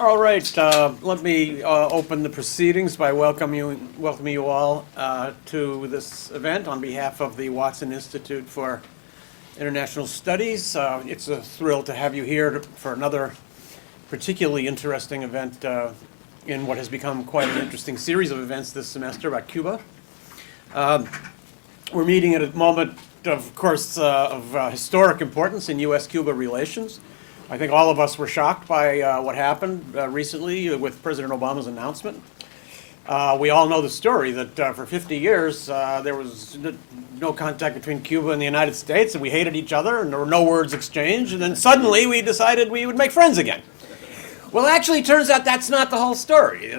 All right, let me open the proceedings by welcoming you all to this event on behalf of the Watson Institute for International Studies. It's a thrill to have you here for another particularly interesting event in what has become quite an interesting series of events this semester about Cuba. We're meeting at a moment, of course, of historic importance in U.S.-Cuba relations. I think all of us were shocked by what happened recently with President Obama's announcement. We all know the story that for 50 years there was no contact between Cuba and the United States, and we hated each other, and there were no words exchanged, and then suddenly we decided we would make friends again. Well, actually, it turns out that's not the whole story.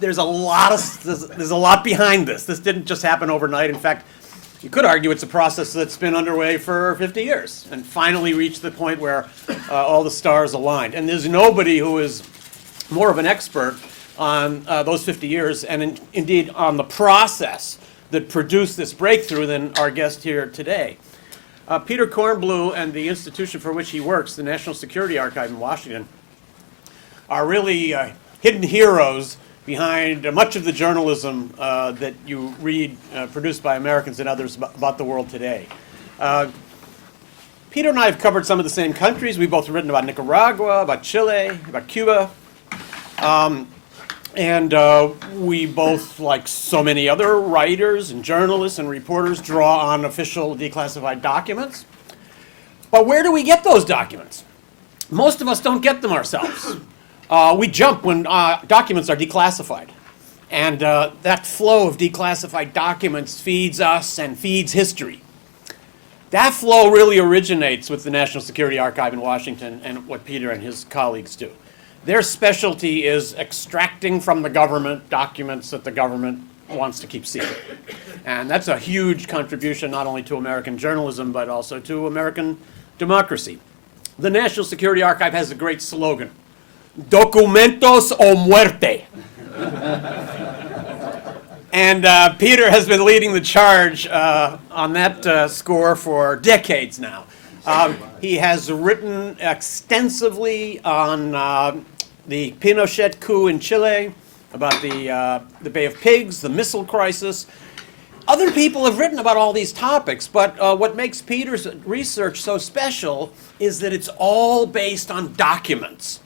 There's a lot behind this. This didn't just happen overnight. In fact, you could argue it's a process that's been underway for 50 years and finally reached the point where all the stars aligned. And there's nobody who is more of an expert on those 50 years and indeed on the process that produced this breakthrough than our guest here today. Peter Kornbluh and the institution for which he works, the National Security Archive in Washington, are really hidden heroes behind much of the journalism that you read produced by Americans and others about the world today. Peter and I have covered some of the same countries. We've both written about Nicaragua, about Chile, about Cuba. And we both, like so many other writers and journalists and reporters, draw on official declassified documents. But where do we get those documents? Most of us don't get them ourselves. We jump when documents are declassified. And that flow of declassified documents feeds us and feeds history. That flow really originates with the National Security Archive in Washington and what Peter and his colleagues do. Their specialty is extracting from the government documents that the government wants to keep secret. And that's a huge contribution not only to American journalism, but also to American democracy. The National Security Archive has a great slogan: Documentos o muerte. And Peter has been leading the charge on that score for decades now. He has written extensively on the Pinochet coup in Chile, about the Bay of Pigs, the Missile Crisis. Other people have written about all these topics, but what makes Peter's research so special is that it's all based on documents.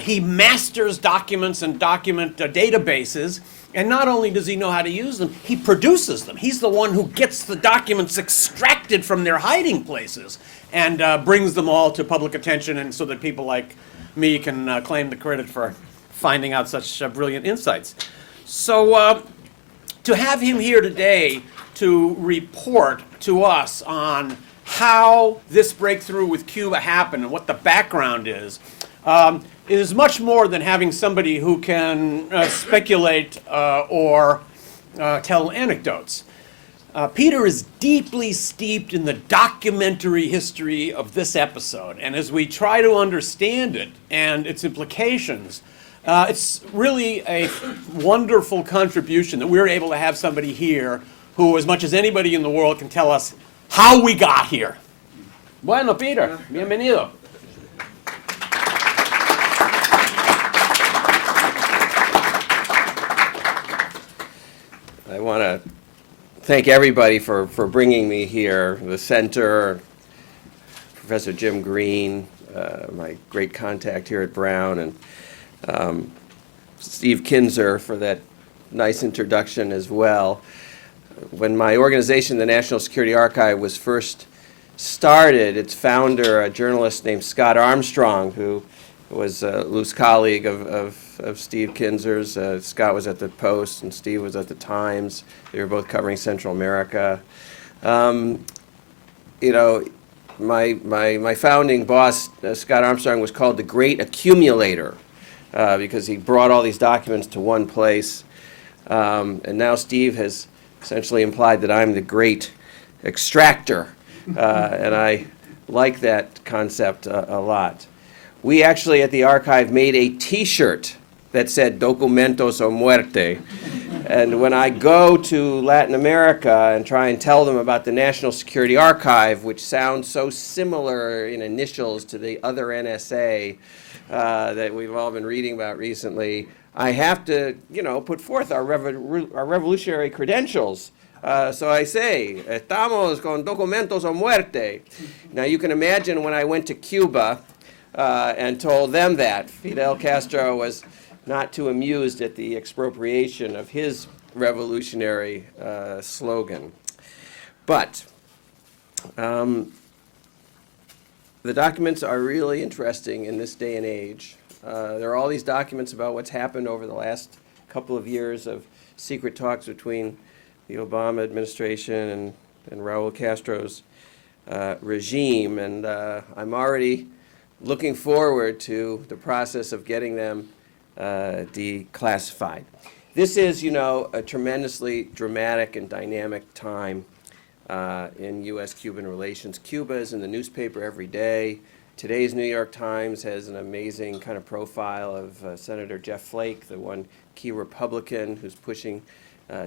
He masters documents and document databases, and not only does he know how to use them, he produces them. He's the one who gets the documents extracted from their hiding places and brings them all to public attention, and so that people like me can claim the credit for finding out such brilliant insights. So to have him here today to report to us on how this breakthrough with Cuba happened and what the background is much more than having somebody who can speculate or tell anecdotes. Peter is deeply steeped in the documentary history of this episode, and as we try to understand it and its implications, it's really a wonderful contribution that we're able to have somebody here who, as much as anybody in the world, can tell us how we got here. Bueno, Peter, bienvenido. I want to thank everybody for bringing me here, the center, Professor Jim Green, my great contact here at Brown, and Steve Kinzer for that nice introduction as well. When my organization, the National Security Archive, was first started, its founder, a journalist named Scott Armstrong, who was a loose colleague of Steve Kinzer's. Scott was at the Post and Steve was at the Times. They were both covering Central America. You know, my founding boss, Scott Armstrong, was called the Great Accumulator because he brought all these documents to one place. And now Steve has essentially implied that I'm the Great Extractor. And I like that concept a lot. We actually at the archive made a T-shirt that said Documentos o Muerte. And when I go to Latin America and try and tell them about the National Security Archive, which sounds so similar in initials to the other NSA that we've all been reading about recently, I have to, put forth our revolutionary credentials. So I say, estamos con documentos o muerte. Now you can imagine when I went to Cuba and told them that, Fidel Castro was not too amused at the expropriation of his revolutionary slogan. But the documents are really interesting in this day and age. There are all these documents about what's happened over the last couple of years of secret talks between the Obama administration and Raul Castro's regime. And I'm already looking forward to the process of getting them declassified. This is, a tremendously dramatic and dynamic time in U.S.-Cuban relations. Cuba is in the newspaper every day. Today's New York Times has an amazing kind of profile of Senator Jeff Flake, the one key Republican who's pushing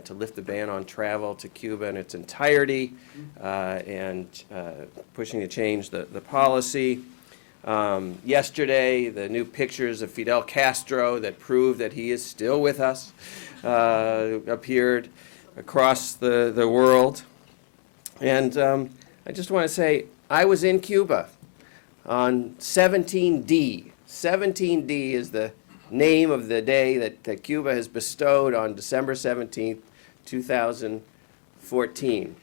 to lift the ban on travel to Cuba in its entirety and pushing to change the policy. Yesterday, the new pictures of Fidel Castro that prove that he is still with us appeared across the world. And I just want to say, I was in Cuba on 17D. 17D is the name of the day that Cuba has bestowed on December 17th, 2014.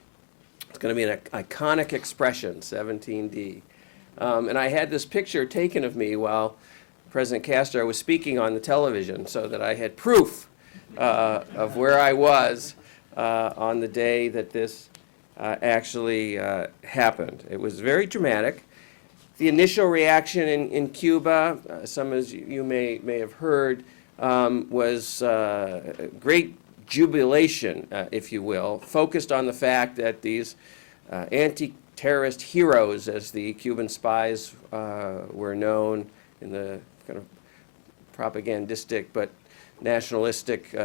It's going to be an iconic expression, 17D. And I had this picture taken of me while President Castro was speaking on the television so that I had proof of where I was on the day that this actually happened. It was very dramatic. The initial reaction in Cuba, some as you may have heard, was great jubilation, if you will, focused on the fact that these anti-terrorist heroes, as the Cuban spies were known in the kind of propagandistic but nationalistic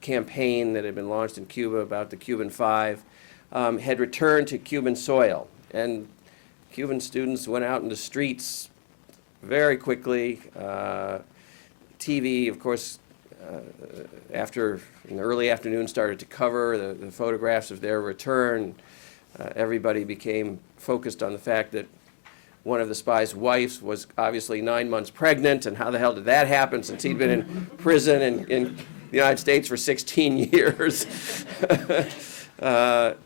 campaign that had been launched in Cuba about the Cuban Five, had returned to Cuban soil. And Cuban students went out in the streets very quickly. TV, of course, after in the early afternoon started to cover the photographs of their return. Everybody became focused on the fact that one of the spies' wives was obviously 9 months pregnant, and how the hell did that happen since he'd been in prison in the United States for 16 years.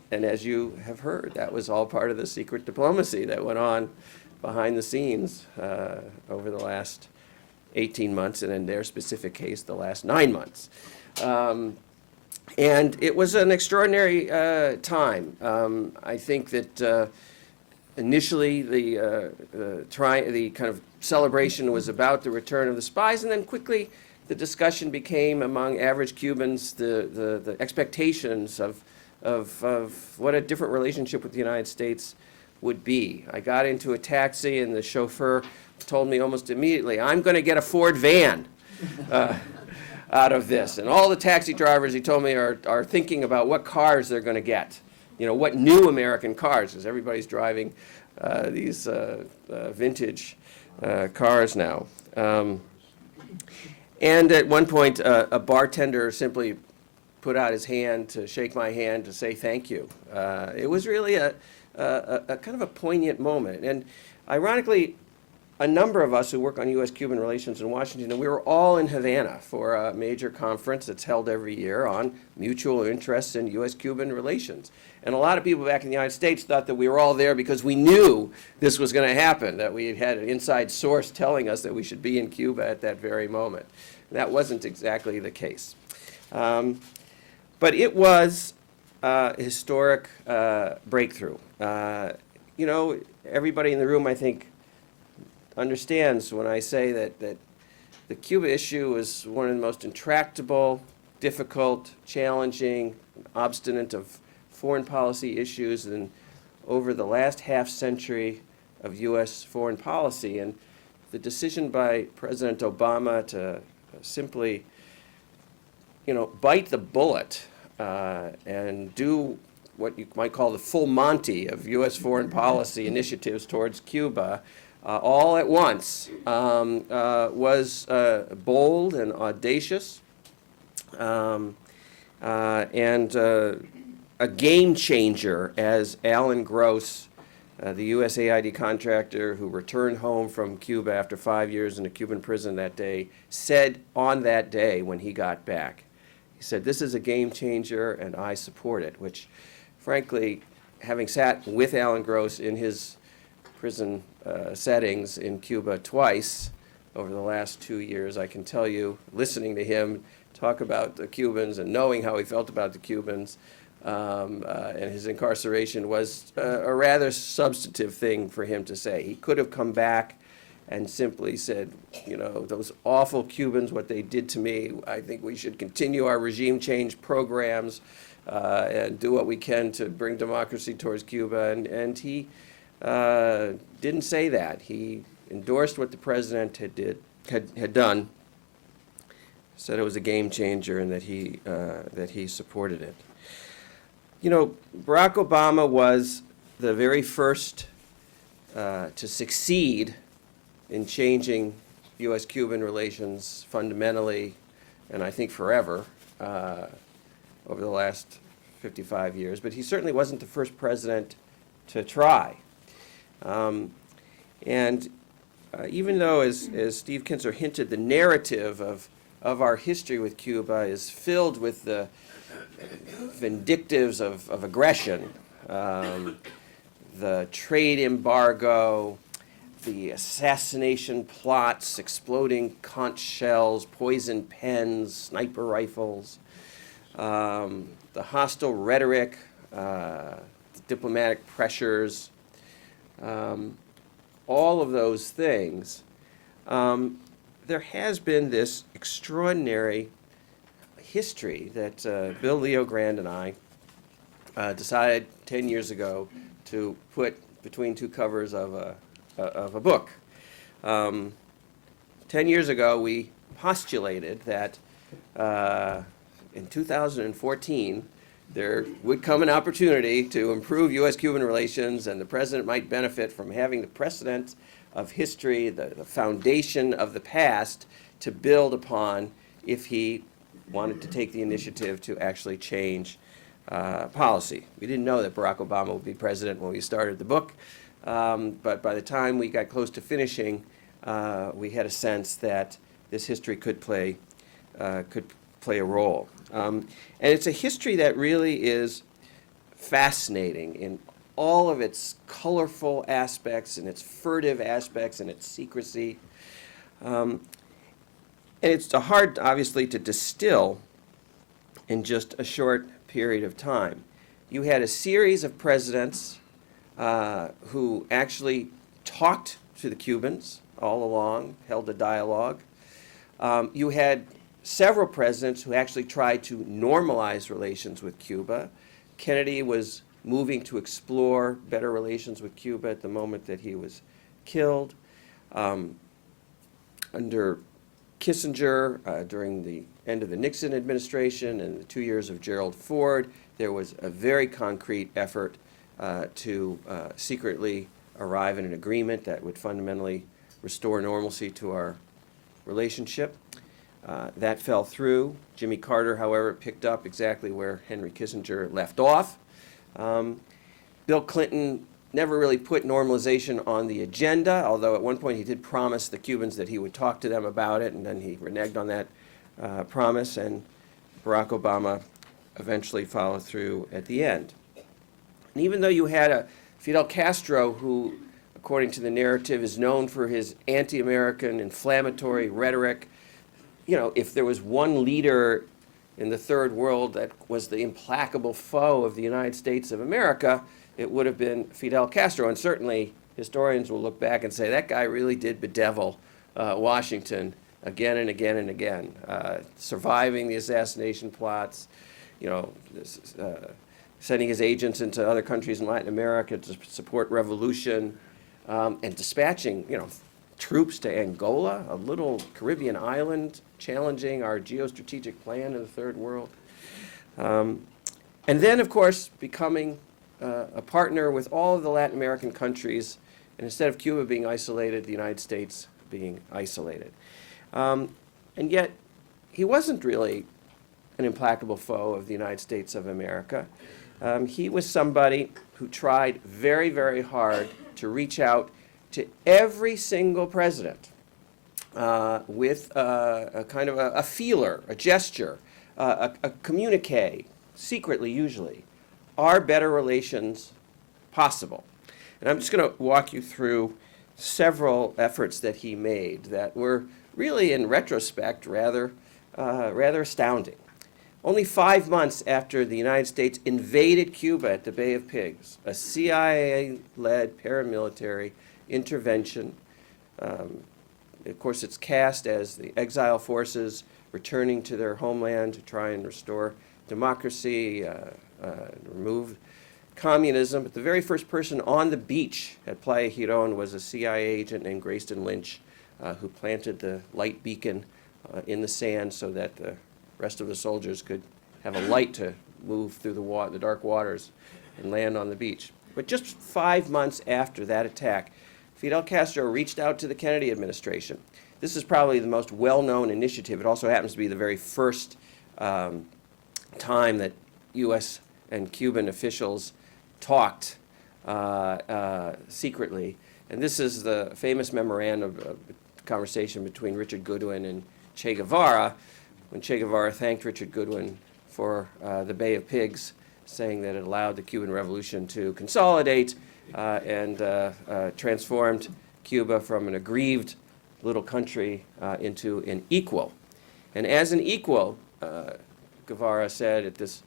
And as you have heard, that was all part of the secret diplomacy that went on behind the scenes over the last 18 months, and in their specific case, the last 9 months. And it was an extraordinary time. I think that initially the kind of celebration was about the return of the spies, and then quickly the discussion became among average Cubans the expectations of what a different relationship with the United States would be. I got into a taxi and the chauffeur told me almost immediately, I'm going to get a Ford van out of this. And all the taxi drivers, he told me, are thinking about what cars they're going to get. What new American cars, because everybody's driving these vintage cars now. And at one point, a bartender simply put out his hand to shake my hand to say thank you. It was really a kind of a poignant moment. And ironically, a number of us who work on U.S.-Cuban relations in Washington, and we were all in Havana for a major conference that's held every year on mutual interests in U.S.-Cuban relations. And a lot of people back in the United States thought that we were all there because we knew this was going to happen, that we had an inside source telling us that we should be in Cuba at that very moment. And that wasn't exactly the case. But it was a historic breakthrough. Everybody in the room, I think, understands when I say that the Cuba issue is one of the most intractable, difficult, challenging, obstinate of foreign policy issues over the last half century of U.S. foreign policy. And the decision by President Obama to simply bite the bullet and do what you might call the full Monty of U.S. foreign policy initiatives towards Cuba all at once was bold and audacious and a game changer, as Alan Gross, the USAID contractor who returned home from Cuba after 5 years in a Cuban prison that day, said on that day when he got back. He said, "This is a game changer and I support it," which frankly, having sat with Alan Gross in his prison settings in Cuba twice over the last 2 years, I can tell you, listening to him talk about the Cubans and knowing how he felt about the Cubans and his incarceration was a rather substantive thing for him to say. He could have come back and simply said, those awful Cubans, what they did to me, I think we should continue our regime change programs and do what we can to bring democracy towards Cuba. And he didn't say that. He endorsed what the president had done, said it was a game changer, and that he supported it. Barack Obama was the very first to succeed in changing U.S.-Cuban relations fundamentally, and I think forever, over the last 55 years. But he certainly wasn't the first president to try. Even though, as Steve Kinzer hinted, the narrative of our history with Cuba is filled with the vindictives of aggression, the trade embargo, the assassination plots, exploding conch shells, poison pens, sniper rifles, the hostile rhetoric, diplomatic pressures, all of those things, there has been this extraordinary history that Bill Leogrand and I decided 10 years ago to put between two covers of a book. 10 years ago, we postulated that in 2014, there would come an opportunity to improve U.S.-Cuban relations, and the president might benefit from having the precedent of history, the foundation of the past, to build upon if he wanted to take the initiative to actually change policy. We didn't know that Barack Obama would be president when we started the book, but by the time we got close to finishing, we had a sense that this history could play a role. And it's a history that really is fascinating in all of its colorful aspects and its furtive aspects and its secrecy. And it's hard, obviously, to distill in just a short period of time. You had a series of presidents who actually talked to the Cubans all along, held a dialogue. You had several presidents who actually tried to normalize relations with Cuba. Kennedy was moving to explore better relations with Cuba at the moment that he was killed. Under Kissinger, during the end of the Nixon administration and the 2 years of Gerald Ford, there was a very concrete effort to secretly arrive at an agreement that would fundamentally restore normalcy to our relationship. That fell through. Jimmy Carter, however, picked up exactly where Henry Kissinger left off. Bill Clinton never really put normalization on the agenda, although at one point he did promise the Cubans that he would talk to them about it, and then he reneged on that promise, and Barack Obama eventually followed through at the end. And even though you had a Fidel Castro who, according to the narrative, is known for his anti-American inflammatory rhetoric, if there was one leader in the third world that was the implacable foe of the United States of America, it would have been Fidel Castro. And certainly historians will look back and say that guy really did bedevil Washington again and again and again, surviving the assassination plots, sending his agents into other countries in Latin America to support revolution, and dispatching, troops to Angola, a little Caribbean island, challenging our geostrategic plan in the Third World. And then, of course, becoming a partner with all of the Latin American countries, and instead of Cuba being isolated, the United States being isolated. And yet, he wasn't really an implacable foe of the United States of America. He was somebody who tried very, very hard to reach out to every single president with a kind of a feeler, a gesture, a communique, secretly usually. Are better relations possible? And I'm just going to walk you through several efforts that he made that were really, in retrospect, rather astounding. Only 5 months after the United States invaded Cuba at the Bay of Pigs, a CIA-led paramilitary intervention. Of course, it's cast as the exile forces returning to their homeland to try and restore democracy, remove communism. But the very first person on the beach at Playa Girón was a CIA agent named Grayston Lynch, who planted the light beacon in the sand so that the rest of the soldiers could have a light to move through the dark waters and land on the beach. But just 5 months after that attack, Fidel Castro reached out to the Kennedy administration. This is probably the most well-known initiative. It also happens to be the very first time that U.S. and Cuban officials talked secretly. And this is the famous memorandum of conversation between Richard Goodwin and Che Guevara, when Che Guevara thanked Richard Goodwin for the Bay of Pigs, saying that it allowed the Cuban Revolution to consolidate and transformed Cuba from an aggrieved little country into an equal. And as an equal, Guevara said at this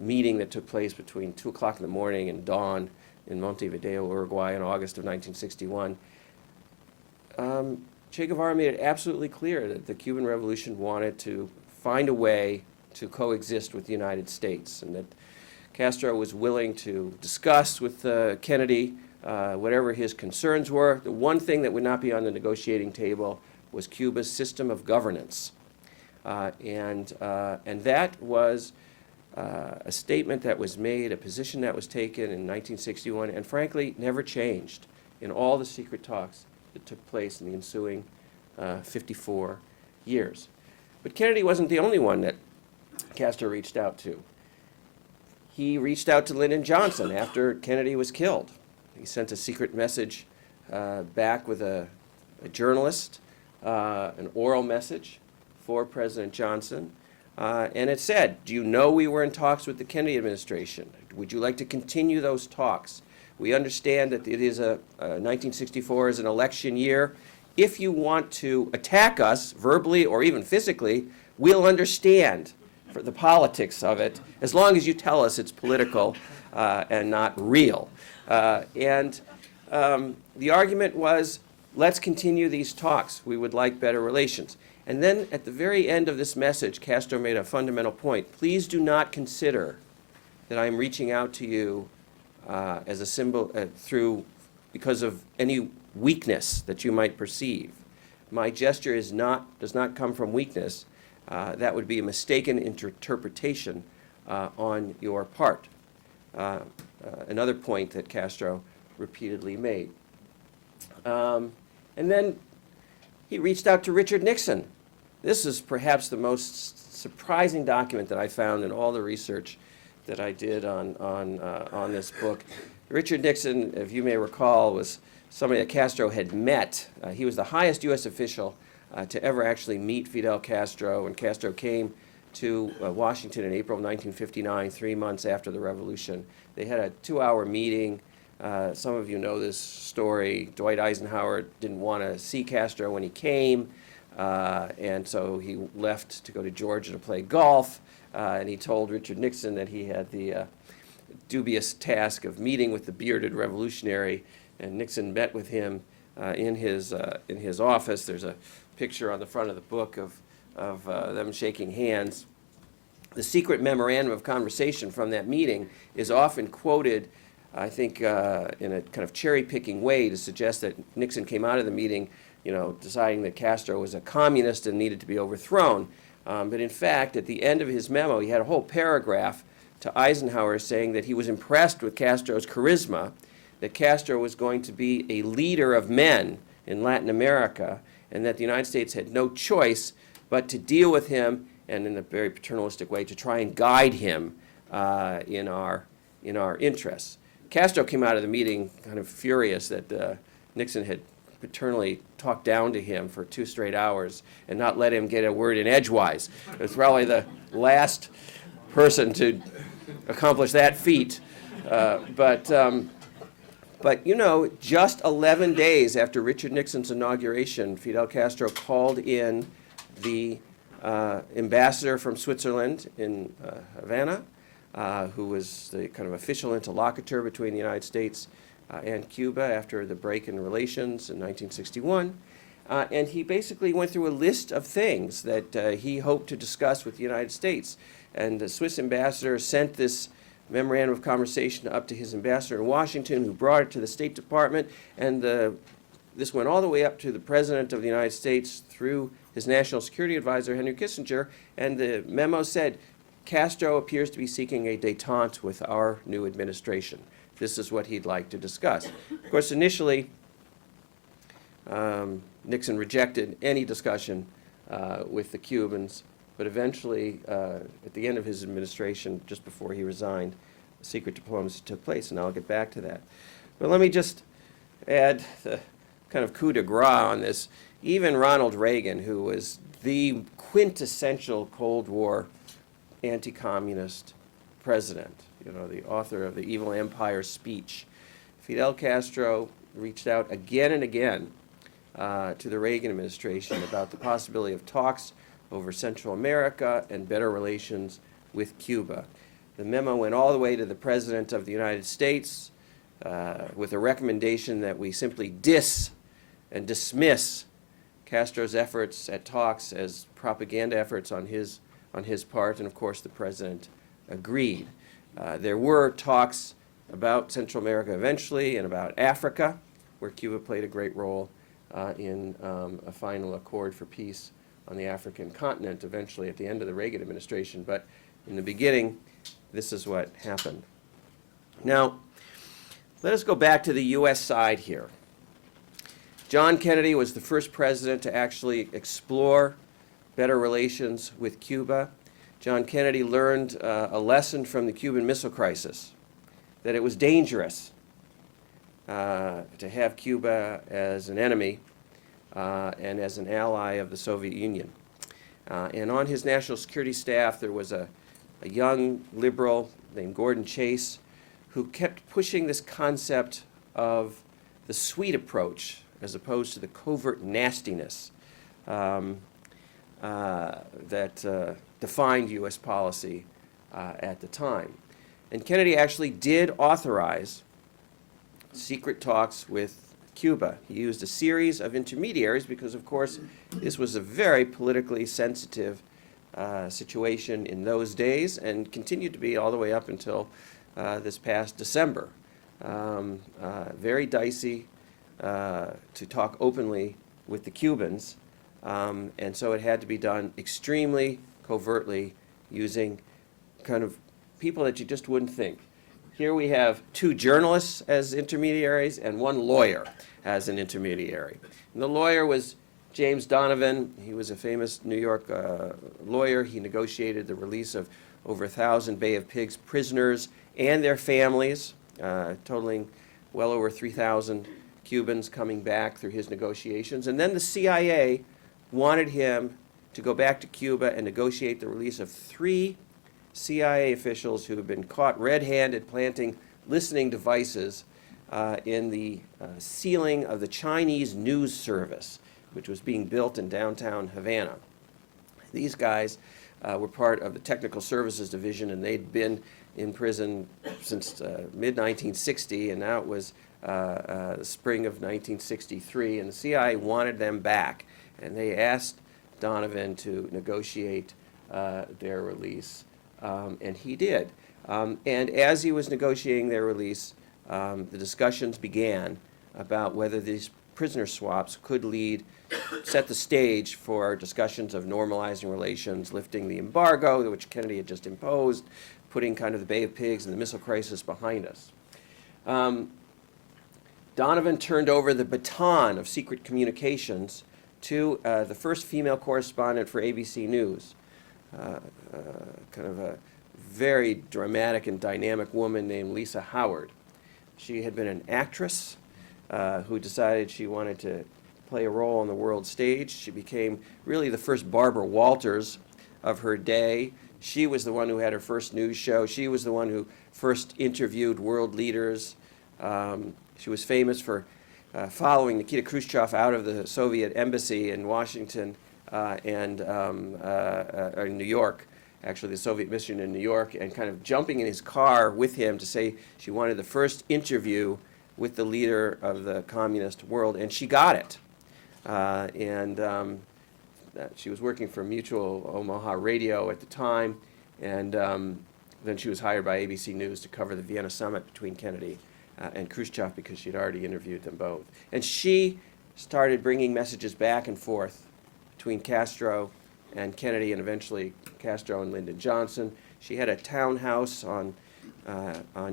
meeting that took place between 2 o'clock in the morning and dawn in Montevideo, Uruguay in August of 1961, Che Guevara made it absolutely clear that the Cuban Revolution wanted to find a way to coexist with the United States, and that Castro was willing to discuss with Kennedy whatever his concerns were. The one thing that would not be on the negotiating table was Cuba's system of governance. And that was a statement that was made, a position that was taken in 1961, and frankly, never changed in all the secret talks that took place in the ensuing 54 years. But Kennedy wasn't the only one that Castro reached out to. He reached out to Lyndon Johnson after Kennedy was killed. He sent a secret message back with a journalist, an oral message for President Johnson. And it said, do you know we were in talks with the Kennedy administration? Would you like to continue those talks? We understand that it is 1964 is an election year. If you want to attack us verbally or even physically, we'll understand for the politics of it, as long as you tell us it's political and not real. And the argument was, let's continue these talks. We would like better relations. And then at the very end of this message, Castro made a fundamental point. Please do not consider that I'm reaching out to you as a symbol because of any weakness that you might perceive. My gesture does not come from weakness. That would be a mistaken interpretation on your part. Another point that Castro repeatedly made. And then he reached out to Richard Nixon. This is perhaps the most surprising document that I found in all the research that I did on this book. Richard Nixon, if you may recall, was somebody that Castro had met. He was the highest U.S. official to ever actually meet Fidel Castro, when Castro came to Washington in April of 1959, 3 months after the revolution. They had a 2-hour meeting. Some of you know this story. Dwight Eisenhower didn't want to see Castro when he came, and so he left to go to Georgia to play golf, and he told Richard Nixon that he had the dubious task of meeting with the bearded revolutionary, and Nixon met with him in his office. There's a picture on the front of the book of them shaking hands. The secret memorandum of conversation from that meeting is often quoted I think, in a kind of cherry-picking way to suggest that Nixon came out of the meeting, deciding that Castro was a communist and needed to be overthrown. But in fact, at the end of his memo, he had a whole paragraph to Eisenhower saying that he was impressed with Castro's charisma, that Castro was going to be a leader of men in Latin America, and that the United States had no choice but to deal with him, and in a very paternalistic way, to try and guide him in our interests. Castro came out of the meeting kind of furious that Nixon had paternally talked down to him for 2 straight hours and not let him get a word in edgewise. It was probably the last person to accomplish that feat. But just 11 days after Richard Nixon's inauguration, Fidel Castro called in the ambassador from Switzerland in Havana, who was the kind of official interlocutor between the United States and Cuba after the break in relations in 1961. And he basically went through a list of things that he hoped to discuss with the United States. And the Swiss ambassador sent this memorandum of conversation up to his ambassador in Washington, who brought it to the State Department. And this went all the way up to the President of the United States through his National Security Advisor, Henry Kissinger. And the memo said, Castro appears to be seeking a détente with our new administration. This is what he'd like to discuss. Of course, initially, Nixon rejected any discussion with the Cubans, but eventually, at the end of his administration, just before he resigned, secret diplomacy took place, and I'll get back to that. But let me just add the kind of coup de grace on this. Even Ronald Reagan, who was the quintessential Cold War anti-communist president, the author of the Evil Empire speech, Fidel Castro reached out again and again to the Reagan administration about the possibility of talks over Central America and better relations with Cuba. The memo went all the way to the President of the United States with a recommendation that we simply dismiss Castro's efforts at talks as propaganda efforts on his part, and of course the President agreed. There were talks about Central America eventually and about Africa, where Cuba played a great role in a final accord for peace on the African continent, eventually at the end of the Reagan administration. But in the beginning, this is what happened. Now, let us go back to the U.S. side here. John Kennedy was the first president to actually explore better relations with Cuba. John Kennedy learned a lesson from the Cuban Missile Crisis, that it was dangerous to have Cuba as an enemy and as an ally of the Soviet Union. And on his national security staff, there was a young liberal named Gordon Chase who kept pushing this concept of the sweet approach as opposed to the covert nastiness that defined U.S. policy at the time. And Kennedy actually did authorize secret talks with Cuba. He used a series of intermediaries because, of course, this was a very politically sensitive situation in those days and continued to be all the way up until this past December. Very dicey to talk openly with the Cubans, and so it had to be done extremely covertly using kind of people that you just wouldn't think. Here we have 2 journalists as intermediaries and 1 lawyer as an intermediary. And the lawyer was James Donovan. He was a famous New York lawyer. He negotiated the release of over 1,000 Bay of Pigs prisoners and their families, totaling well over 3,000 Cubans coming back through his negotiations. And then the CIA wanted him to go back to Cuba and negotiate the release of 3 CIA officials who had been caught red-handed planting listening devices in the ceiling of the Chinese news service, which was being built in downtown Havana. These guys were part of the Technical Services Division, and they'd been in prison since mid-1960, and now it was the spring of 1963, and the CIA wanted them back, and they asked Donovan to negotiate their release, and he did. And as he was negotiating their release, the discussions began about whether these prisoner swaps could set the stage for discussions of normalizing relations, lifting the embargo, which Kennedy had just imposed, putting kind of the Bay of Pigs and the missile crisis behind us. Donovan turned over the baton of secret communications to the first female correspondent for ABC News, kind of a very dramatic and dynamic woman named Lisa Howard. She had been an actress who decided she wanted to play a role on the world stage. She became really the first Barbara Walters of her day. She was the one who had her first news show. She was the one who first interviewed world leaders. She was famous for following Nikita Khrushchev out of the Soviet embassy in Washington or in New York, actually the Soviet mission in New York, and kind of jumping in his car with him to say she wanted the first interview with the leader of the communist world, and she got it. She was working for Mutual Omaha Radio at the time, and then she was hired by ABC News to cover the Vienna summit between Kennedy and Khrushchev because she'd already interviewed them both. And she started bringing messages back and forth between Castro and Kennedy, and eventually Castro and Lyndon Johnson. She had a townhouse on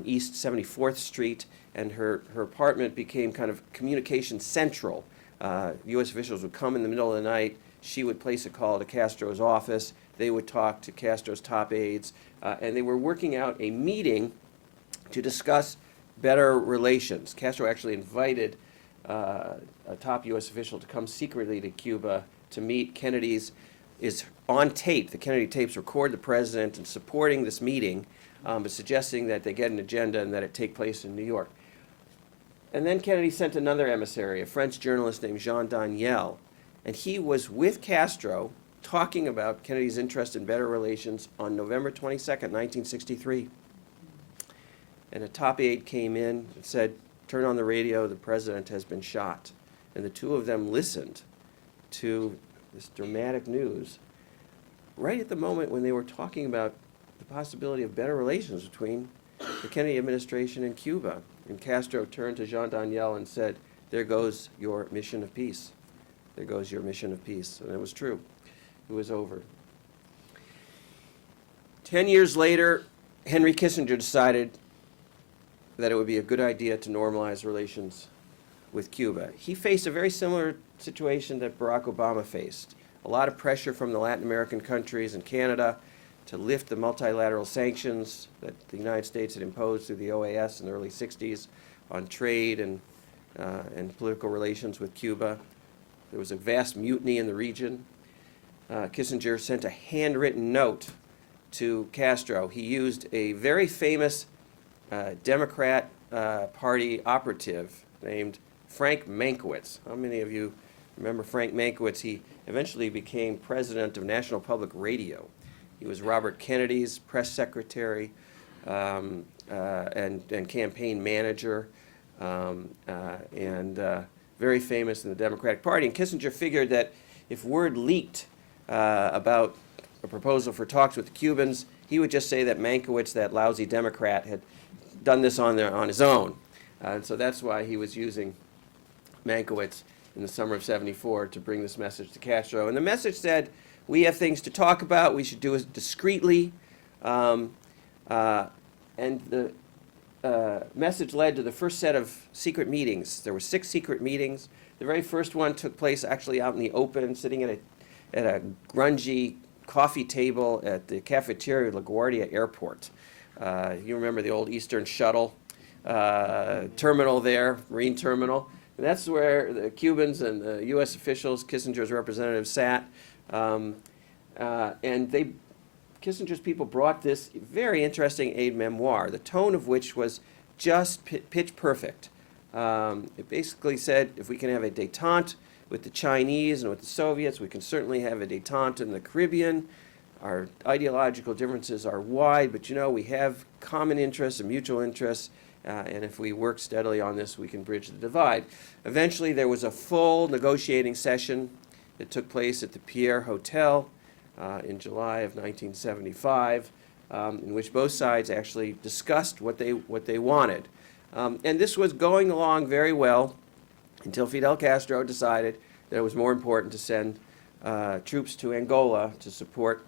East 74th Street, and her apartment became kind of communication central. U.S. officials would come in the middle of the night. She would place a call to Castro's office. They would talk to Castro's top aides, and they were working out a meeting to discuss better relations. Castro actually invited a top U.S. official to come secretly to Cuba to meet. Kennedy's is on tape. The Kennedy tapes record the president and supporting this meeting, but suggesting that they get an agenda and that it take place in New York. And then Kennedy sent another emissary, a French journalist named Jean Daniel, and he was with Castro talking about Kennedy's interest in better relations on November 22nd, 1963. And a top aide came in and said, "Turn on the radio, the president has been shot." And the two of them listened to this dramatic news right at the moment when they were talking about the possibility of better relations between the Kennedy administration and Cuba. And Castro turned to Jean Daniel and said, "There goes your mission of peace. There goes your mission of peace." And it was true. It was over. 10 years later, Henry Kissinger decided that it would be a good idea to normalize relations with Cuba. He faced a very similar situation that Barack Obama faced. A lot of pressure from the Latin American countries and Canada to lift the multilateral sanctions that the United States had imposed through the OAS in the early 60s on trade and political relations with Cuba. There was a vast mutiny in the region. Kissinger sent a handwritten note to Castro. He used a very famous Democrat Party operative named Frank Mankiewicz. How many of you remember Frank Mankiewicz? He eventually became president of National Public Radio. He was Robert Kennedy's press secretary and campaign manager, and very famous in the Democratic Party. And Kissinger figured that if word leaked about a proposal for talks with the Cubans, he would just say that Mankiewicz, that lousy Democrat, had done this on his own. And so that's why he was using Mankiewicz in the summer of '74 to bring this message to Castro. And the message said, "We have things to talk about. We should do it discreetly." And the message led to the first set of secret meetings. There were 6 secret meetings. The very first one took place actually out in the open, sitting at a grungy coffee table at the cafeteria of LaGuardia Airport. You remember the old Eastern Shuttle terminal there, Marine Terminal. And that's where the Cubans and the U.S. officials, Kissinger's representatives, sat. Kissinger's people brought this very interesting aide-memoire, the tone of which was just pitch perfect. It basically said, if we can have a détente with the Chinese and with the Soviets, we can certainly have a détente in the Caribbean. Our ideological differences are wide, but we have common interests and mutual interests, and if we work steadily on this, we can bridge the divide. Eventually, there was a full negotiating session that took place at the Pierre Hotel in July of 1975, in which both sides actually discussed what they wanted. And this was going along very well until Fidel Castro decided that it was more important to send troops to Angola to support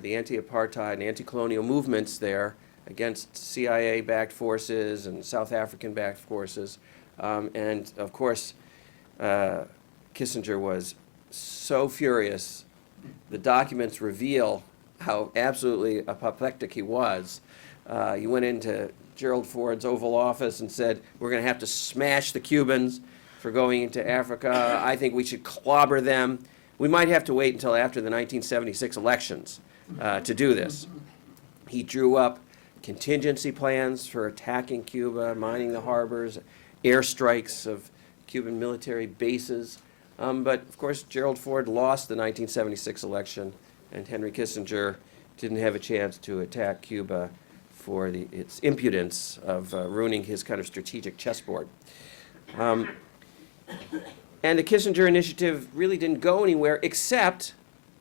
the anti-apartheid and anti-colonial movements there against CIA-backed forces and South African-backed forces. And of course, Kissinger was so furious. The documents reveal how absolutely apoplectic he was. He went into Gerald Ford's Oval Office and said, "We're going to have to smash the Cubans for going into Africa. I think we should clobber them. We might have to wait until after the 1976 elections to do this." He drew up contingency plans for attacking Cuba, mining the harbors, airstrikes of Cuban military bases. But of course, Gerald Ford lost the 1976 election, and Henry Kissinger didn't have a chance to attack Cuba for its impudence of ruining his kind of strategic chessboard. And the Kissinger initiative really didn't go anywhere, except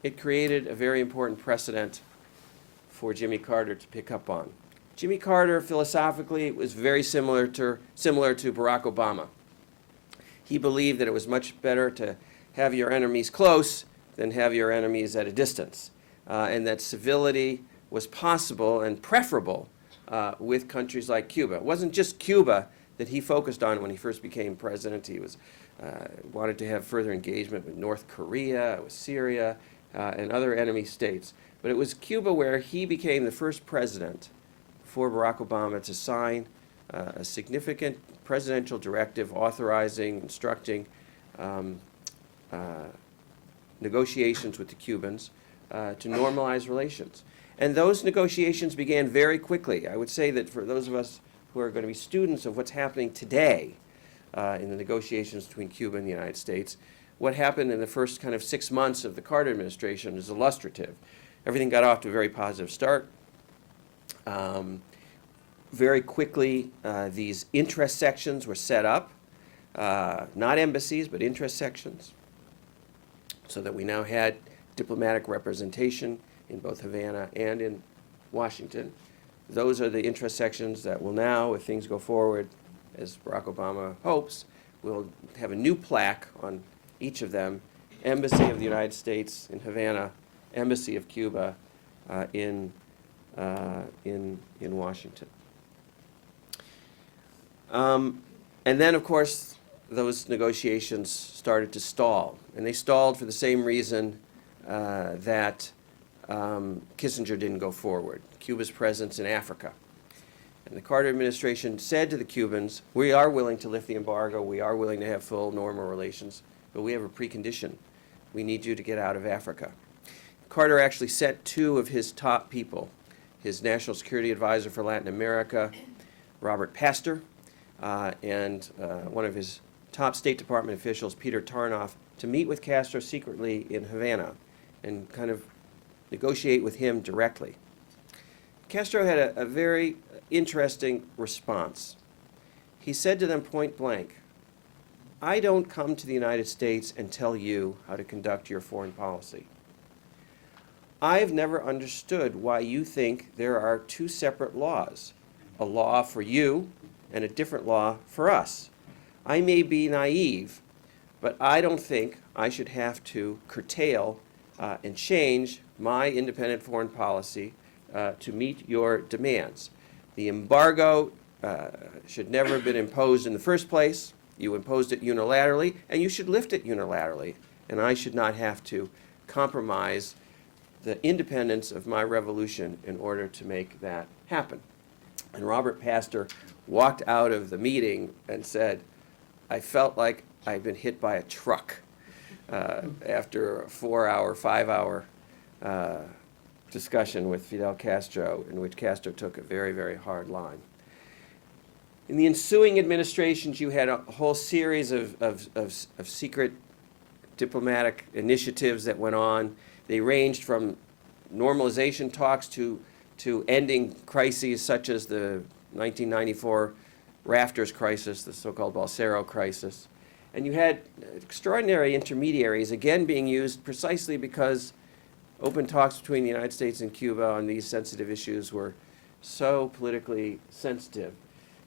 it created a very important precedent for Jimmy Carter to pick up on. Jimmy Carter, philosophically, was very similar to Barack Obama. He believed that it was much better to have your enemies close than have your enemies at a distance, and that civility was possible and preferable with countries like Cuba. It wasn't just Cuba that he focused on when he first became president. He wanted to have further engagement with North Korea, with Syria, and other enemy states. But it was Cuba where he became the first president for Barack Obama to sign a significant presidential directive authorizing, instructing negotiations with the Cubans to normalize relations. And those negotiations began very quickly. I would say that for those of us who are going to be students of what's happening today in the negotiations between Cuba and the United States, what happened in the first kind of 6 months of the Carter administration is illustrative. Everything got off to a very positive start. Very quickly, these interest sections were set up, not embassies, but interest sections, so that we now had diplomatic representation in both Havana and in Washington. Those are the interest sections that will now, if things go forward, as Barack Obama hopes, we'll have a new plaque on each of them: Embassy of the United States in Havana, Embassy of Cuba in Washington. And then, of course, those negotiations started to stall. And they stalled for the same reason that Kissinger didn't go forward: Cuba's presence in Africa. And the Carter administration said to the Cubans, "We are willing to lift the embargo, we are willing to have full normal relations, but we have a precondition. We need you to get out of Africa." Carter actually sent two of his top people, his National Security Advisor for Latin America, Robert Pastor, and one of his top State Department officials, Peter Tarnoff, to meet with Castro secretly in Havana and kind of negotiate with him directly. Castro had a very interesting response. He said to them point blank, "I don't come to the United States and tell you how to conduct your foreign policy. I've never understood why you think there are two separate laws, a law for you and a different law for us. I may be naive, but I don't think I should have to curtail and change my independent foreign policy to meet your demands. The embargo should never have been imposed in the first place. You imposed it unilaterally, and you should lift it unilaterally. And I should not have to compromise the independence of my revolution in order to make that happen." And Robert Pastor walked out of the meeting and said, "I felt like I'd been hit by a truck," after a 4-hour, 5-hour discussion with Fidel Castro, in which Castro took a very, very hard line. In the ensuing administrations, you had a whole series of secret diplomatic initiatives that went on. They ranged from normalization talks to ending crises such as the 1994 Rafters crisis, the so-called Balsero crisis. And you had extraordinary intermediaries, again being used precisely because open talks between the United States and Cuba on these sensitive issues were so politically sensitive.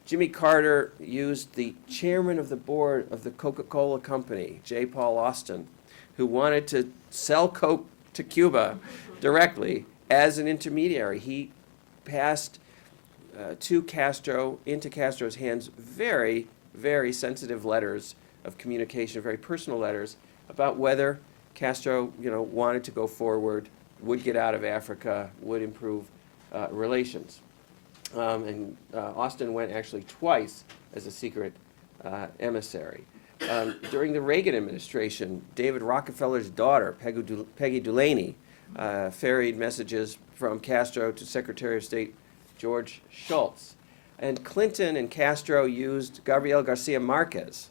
Jimmy Carter used the chairman of the board of the Coca-Cola company, J. Paul Austin, who wanted to sell Coke to Cuba directly as an intermediary. He passed into Castro's hands, very, very sensitive letters of communication, very personal letters about whether Castro, wanted to go forward, would get out of Africa, would improve relations. And Austin went actually twice as a secret emissary. During the Reagan administration, David Rockefeller's daughter, Peggy Dulaney, ferried messages from Castro to Secretary of State George Shultz. And Clinton and Castro used Gabriel Garcia Marquez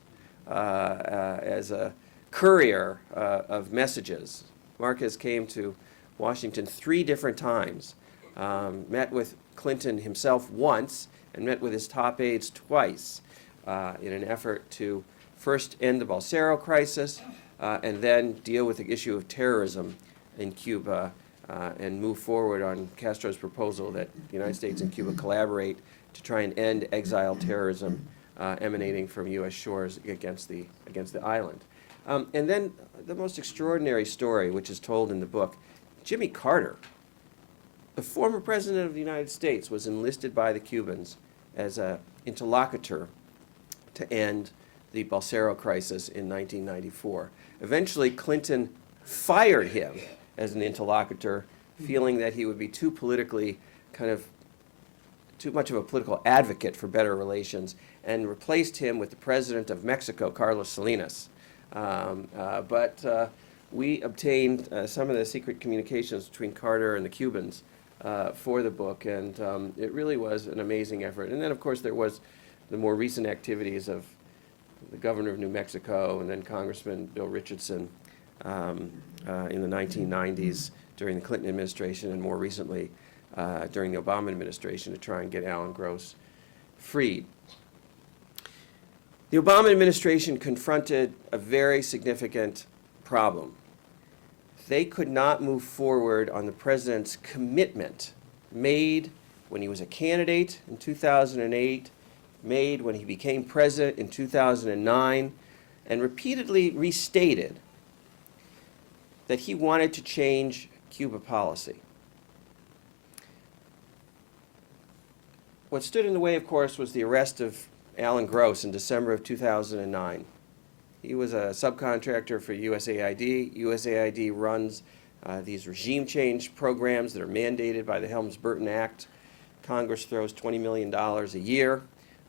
as a courier of messages. Marquez came to Washington 3 different times, met with Clinton himself once, and met with his top aides twice in an effort to first end the Balsero crisis and then deal with the issue of terrorism in Cuba and move forward on Castro's proposal that the United States and Cuba collaborate to try and end exile terrorism emanating from U.S. shores against the island. And then the most extraordinary story, which is told in the book, Jimmy Carter, the former president of the United States, was enlisted by the Cubans as an interlocutor to end the Balsero crisis in 1994. Eventually, Clinton fired him as an interlocutor, feeling that he would be too much of a political advocate for better relations, and replaced him with the president of Mexico, Carlos Salinas. But we obtained some of the secret communications between Carter and the Cubans for the book, and it really was an amazing effort. And then, of course, there was the more recent activities of the governor of New Mexico and then Congressman Bill Richardson in the 1990s during the Clinton administration, and more recently during the Obama administration to try and get Alan Gross freed. The Obama administration confronted a very significant problem. They could not move forward on the president's commitment made when he was a candidate in 2008, made when he became president in 2009, and repeatedly restated that he wanted to change Cuba policy. What stood in the way, of course, was the arrest of Alan Gross in December of 2009. He was a subcontractor for USAID. USAID runs these regime change programs that are mandated by the Helms-Burton Act. Congress throws $20 million a year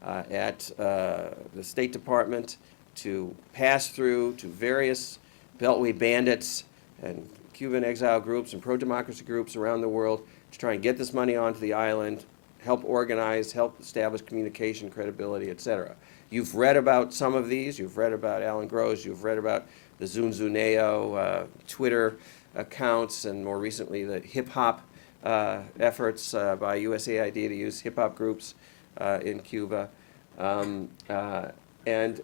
at the State Department to pass through to various Beltway bandits and Cuban exile groups and pro-democracy groups around the world to try and get this money onto the island, help organize, help establish communication, credibility, etc. You've read about some of these. You've read about Alan Gross. You've read about the Zunzuneo Twitter accounts, and more recently the hip-hop efforts by USAID to use hip-hop groups in Cuba. And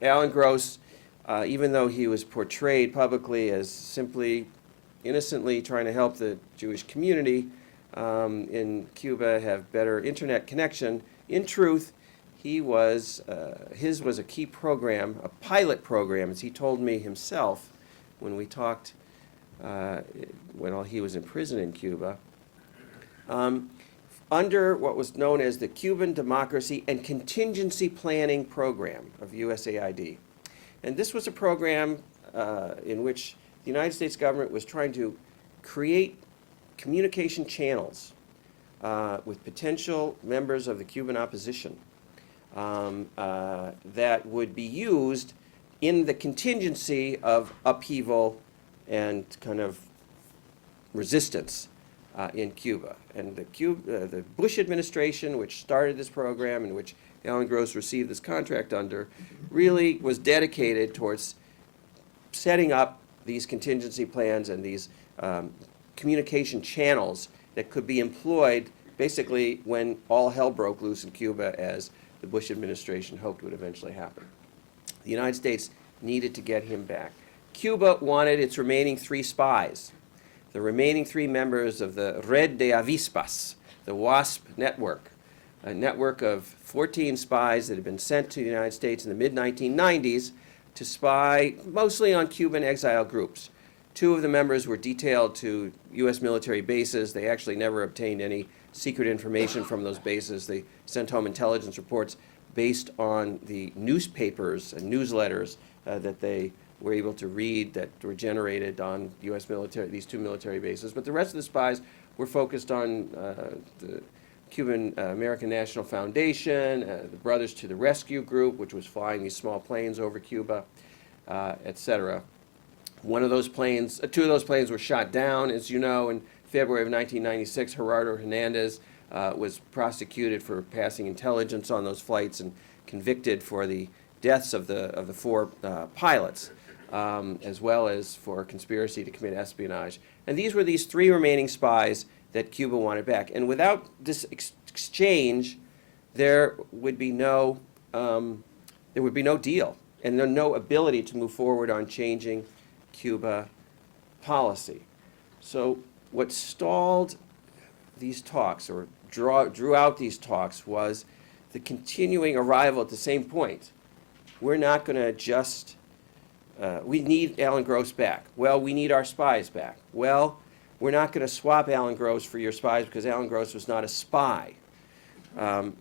Alan Gross, even though he was portrayed publicly as simply innocently trying to help the Jewish community in Cuba have better internet connection, in truth, his was a key program, a pilot program, as he told me himself when we talked when he was in prison in Cuba, under what was known as the Cuban Democracy and Contingency Planning Program of USAID. And this was a program in which the United States government was trying to create communication channels with potential members of the Cuban opposition that would be used in the contingency of upheaval and kind of resistance in Cuba. And the Bush administration, which started this program and which Alan Gross received this contract under, really was dedicated towards setting up these contingency plans and these communication channels that could be employed basically when all hell broke loose in Cuba, as the Bush administration hoped would eventually happen. The United States needed to get him back. Cuba wanted its remaining 3 spies, the remaining 3 members of the Red de Avispas, the WASP network, a network of 14 spies that had been sent to the United States in the mid-1990s to spy mostly on Cuban exile groups. 2 of the members were detailed to U.S. military bases. They actually never obtained any secret information from those bases. They sent home intelligence reports based on the newspapers and newsletters that they were able to read that were generated on U.S. military, these 2 military bases. But the rest of the spies were focused on the Cuban American National Foundation, the Brothers to the Rescue Group, which was flying these small planes over Cuba, et cetera. One of those planes, 2 of those planes were shot down, as you know, in February of 1996. Gerardo Hernandez was prosecuted for passing intelligence on those flights and convicted for the deaths of the 4 pilots, as well as for conspiracy to commit espionage. And these were these 3 remaining spies that Cuba wanted back. And without this exchange, there would be no deal, and no ability to move forward on changing Cuba policy. So what stalled these talks, or drew out these talks, was the continuing arrival at the same point. We're not going to just, we need Alan Gross back. Well, we need our spies back. Well, we're not going to swap Alan Gross for your spies because Alan Gross was not a spy. And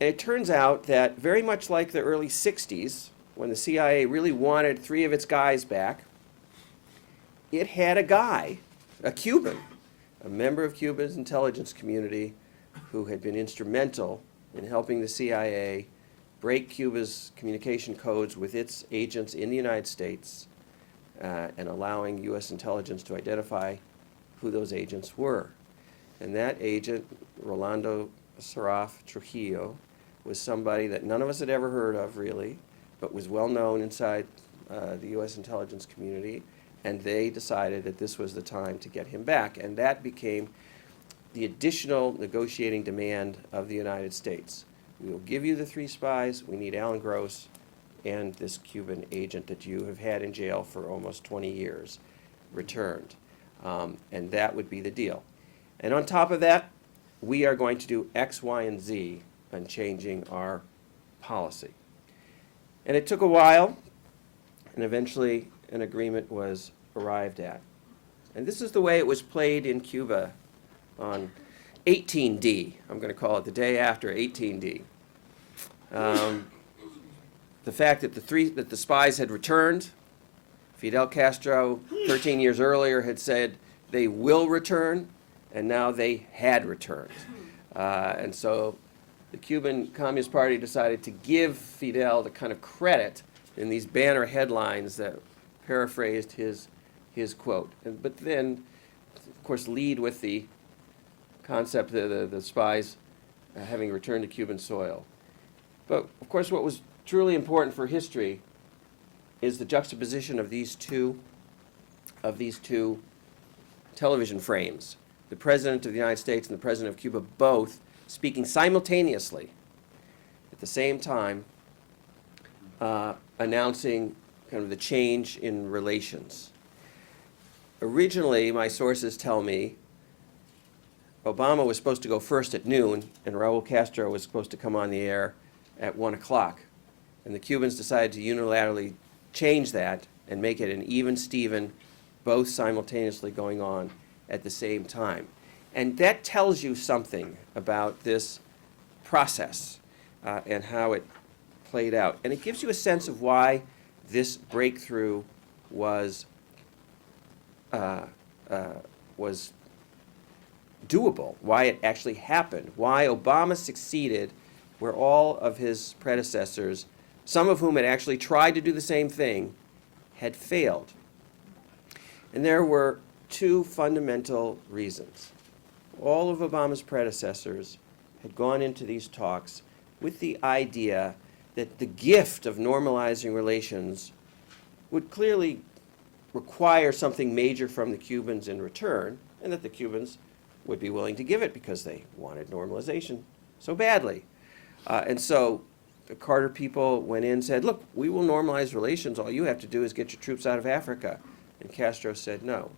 it turns out that very much like the early 60s, when the CIA really wanted 3 of its guys back, it had a guy, a Cuban, a member of Cuba's intelligence community who had been instrumental in helping the CIA break Cuba's communication codes with its agents in the United States and allowing U.S. intelligence to identify who those agents were. And that agent, Rolando Saraf Trujillo, was somebody that none of us had ever heard of, really, but was well known inside the U.S. intelligence community, and they decided that this was the time to get him back. And that became the additional negotiating demand of the United States. We will give you the 3 spies. We need Alan Gross and this Cuban agent that you have had in jail for almost 20 years returned. And that would be the deal. And on top of that, we are going to do X, Y, and Z on changing our policy. And it took a while, and eventually an agreement was arrived at. And this is the way it was played in Cuba on 18D. I'm going to call it the day after 18D. The fact that the spies had returned, Fidel Castro 13 years earlier had said they will return, and now they had returned. And so the Cuban Communist Party decided to give Fidel the kind of credit in these banner headlines that paraphrased his quote. But then, of course, lead with the concept of the spies having returned to Cuban soil. But, of course, what was truly important for history is the juxtaposition of these two television frames. The President of the United States and the President of Cuba both speaking simultaneously at the same time, announcing kind of the change in relations. Originally, my sources tell me, Obama was supposed to go first at noon, and Raul Castro was supposed to come on the air at 1 o'clock. And the Cubans decided to unilaterally change that and make it an even Steven, both simultaneously going on at the same time. And that tells you something about this process and how it played out. And it gives you a sense of why this breakthrough was doable, why it actually happened, why Obama succeeded where all of his predecessors, some of whom had actually tried to do the same thing, had failed. And there were 2 fundamental reasons. All of Obama's predecessors had gone into these talks with the idea that the gift of normalizing relations would clearly require something major from the Cubans in return, and that the Cubans would be willing to give it because they wanted normalization so badly. And so the Carter people went in and said, look, we will normalize relations. All you have to do is get your troops out of Africa. And Castro said no.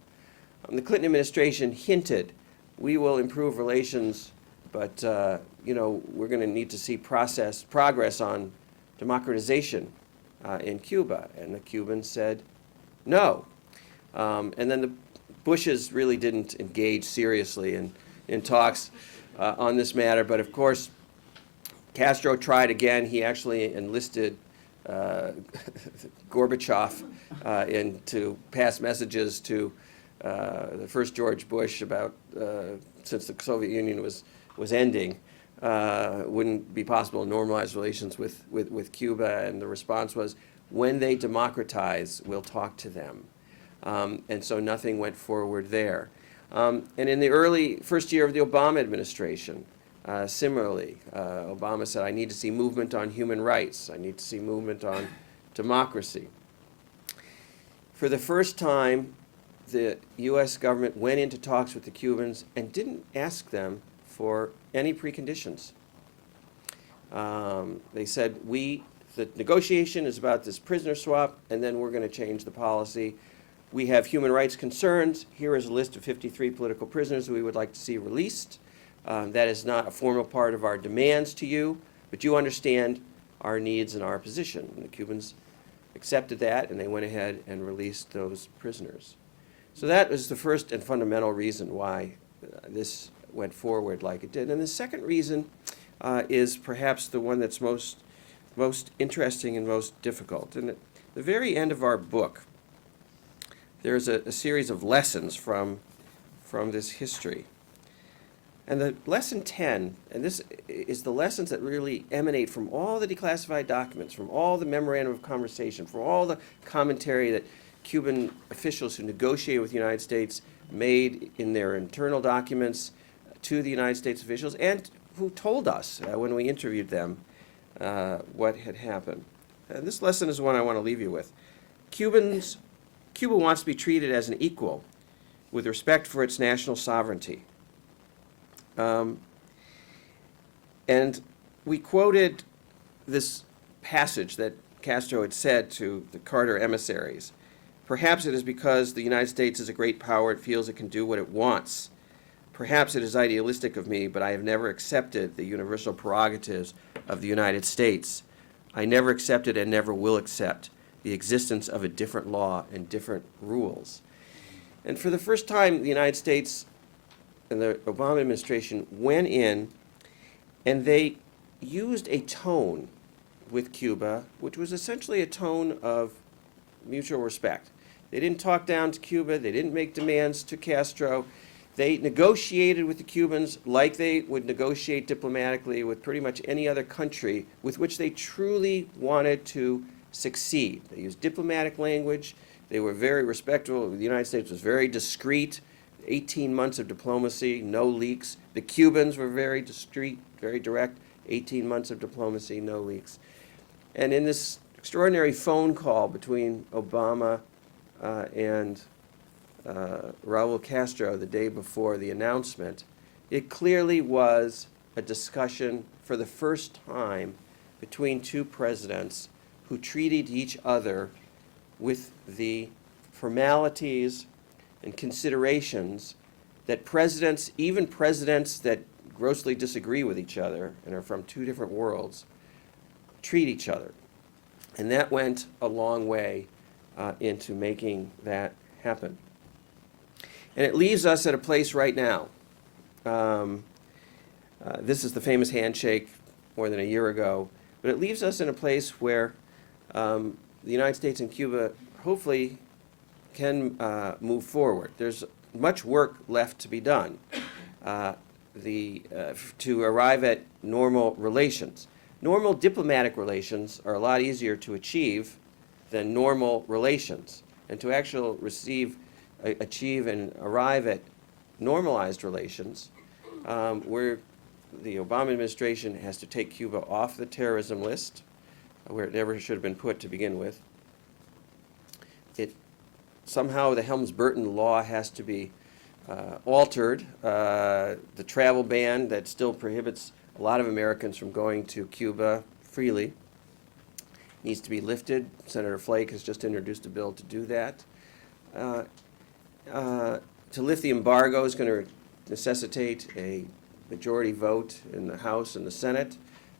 The Clinton administration hinted, we will improve relations but we're going to need to see progress on democratization in Cuba. And the Cubans said no. And then the Bushes really didn't engage seriously in talks on this matter, but of course, Castro tried again. He actually enlisted Gorbachev to pass messages to the first George Bush about since the Soviet Union was ending, wouldn't be possible to normalize relations with Cuba, and the response was, when they democratize, we'll talk to them. And so nothing went forward there. And in the first year of the Obama administration, similarly, Obama said, I need to see movement on human rights. I need to see movement on democracy. For the first time, the U.S. government went into talks with the Cubans and didn't ask them for any preconditions. They said, the negotiation is about this prisoner swap, and then we're going to change the policy. We have human rights concerns. Here is a list of 53 political prisoners we would like to see released. That is not a formal part of our demands to you, but you understand our needs and our position. And the Cubans accepted that, and they went ahead and released those prisoners. So that was the first and fundamental reason why this went forward like it did. And the second reason is perhaps the one that's most interesting and most difficult. And at the very end of our book, there's a series of lessons from this history. And the lesson 10, and this is the lessons that really emanate from all the declassified documents, from all the memorandum of conversation, from all the commentary that Cuban officials who negotiated with the United States made in their internal documents to the United States officials, and who told us when we interviewed them what had happened. And this lesson is one I want to leave you with. Cuba wants to be treated as an equal with respect for its national sovereignty. And we quoted this passage that Castro had said to the Carter emissaries. Perhaps it is because the United States is a great power, it feels it can do what it wants. Perhaps it is idealistic of me, but I have never accepted the universal prerogatives of the United States. I never accepted and never will accept the existence of a different law and different rules. And for the first time, the United States and the Obama administration went in and they used a tone with Cuba, which was essentially a tone of mutual respect. They didn't talk down to Cuba. They didn't make demands to Castro. They negotiated with the Cubans like they would negotiate diplomatically with pretty much any other country with which they truly wanted to succeed. They used diplomatic language. They were very respectful. The United States was very discreet. 18 months of diplomacy, no leaks. The Cubans were very discreet, very direct. 18 months of diplomacy, no leaks. And in this extraordinary phone call between Obama and Raul Castro the day before the announcement, it clearly was a discussion for the first time between two presidents who treated each other with the formalities and considerations that presidents, even presidents that grossly disagree with each other and are from two different worlds, treat each other. And that went a long way into making that happen. And it leaves us at a place right now. This is the famous handshake more than a year ago, but it leaves us in a place where the United States and Cuba hopefully can move forward. There's much work left to be done to arrive at normal relations. Normal diplomatic relations are a lot easier to achieve than normal relations. And to actually achieve and arrive at normalized relations, where the Obama administration has to take Cuba off the terrorism list, where it never should have been put to begin with. Somehow the Helms-Burton law has to be altered. The travel ban that still prohibits a lot of Americans from going to Cuba freely needs to be lifted. Senator Flake has just introduced a bill to do that. To lift the embargo is going to necessitate a majority vote in the House and the Senate.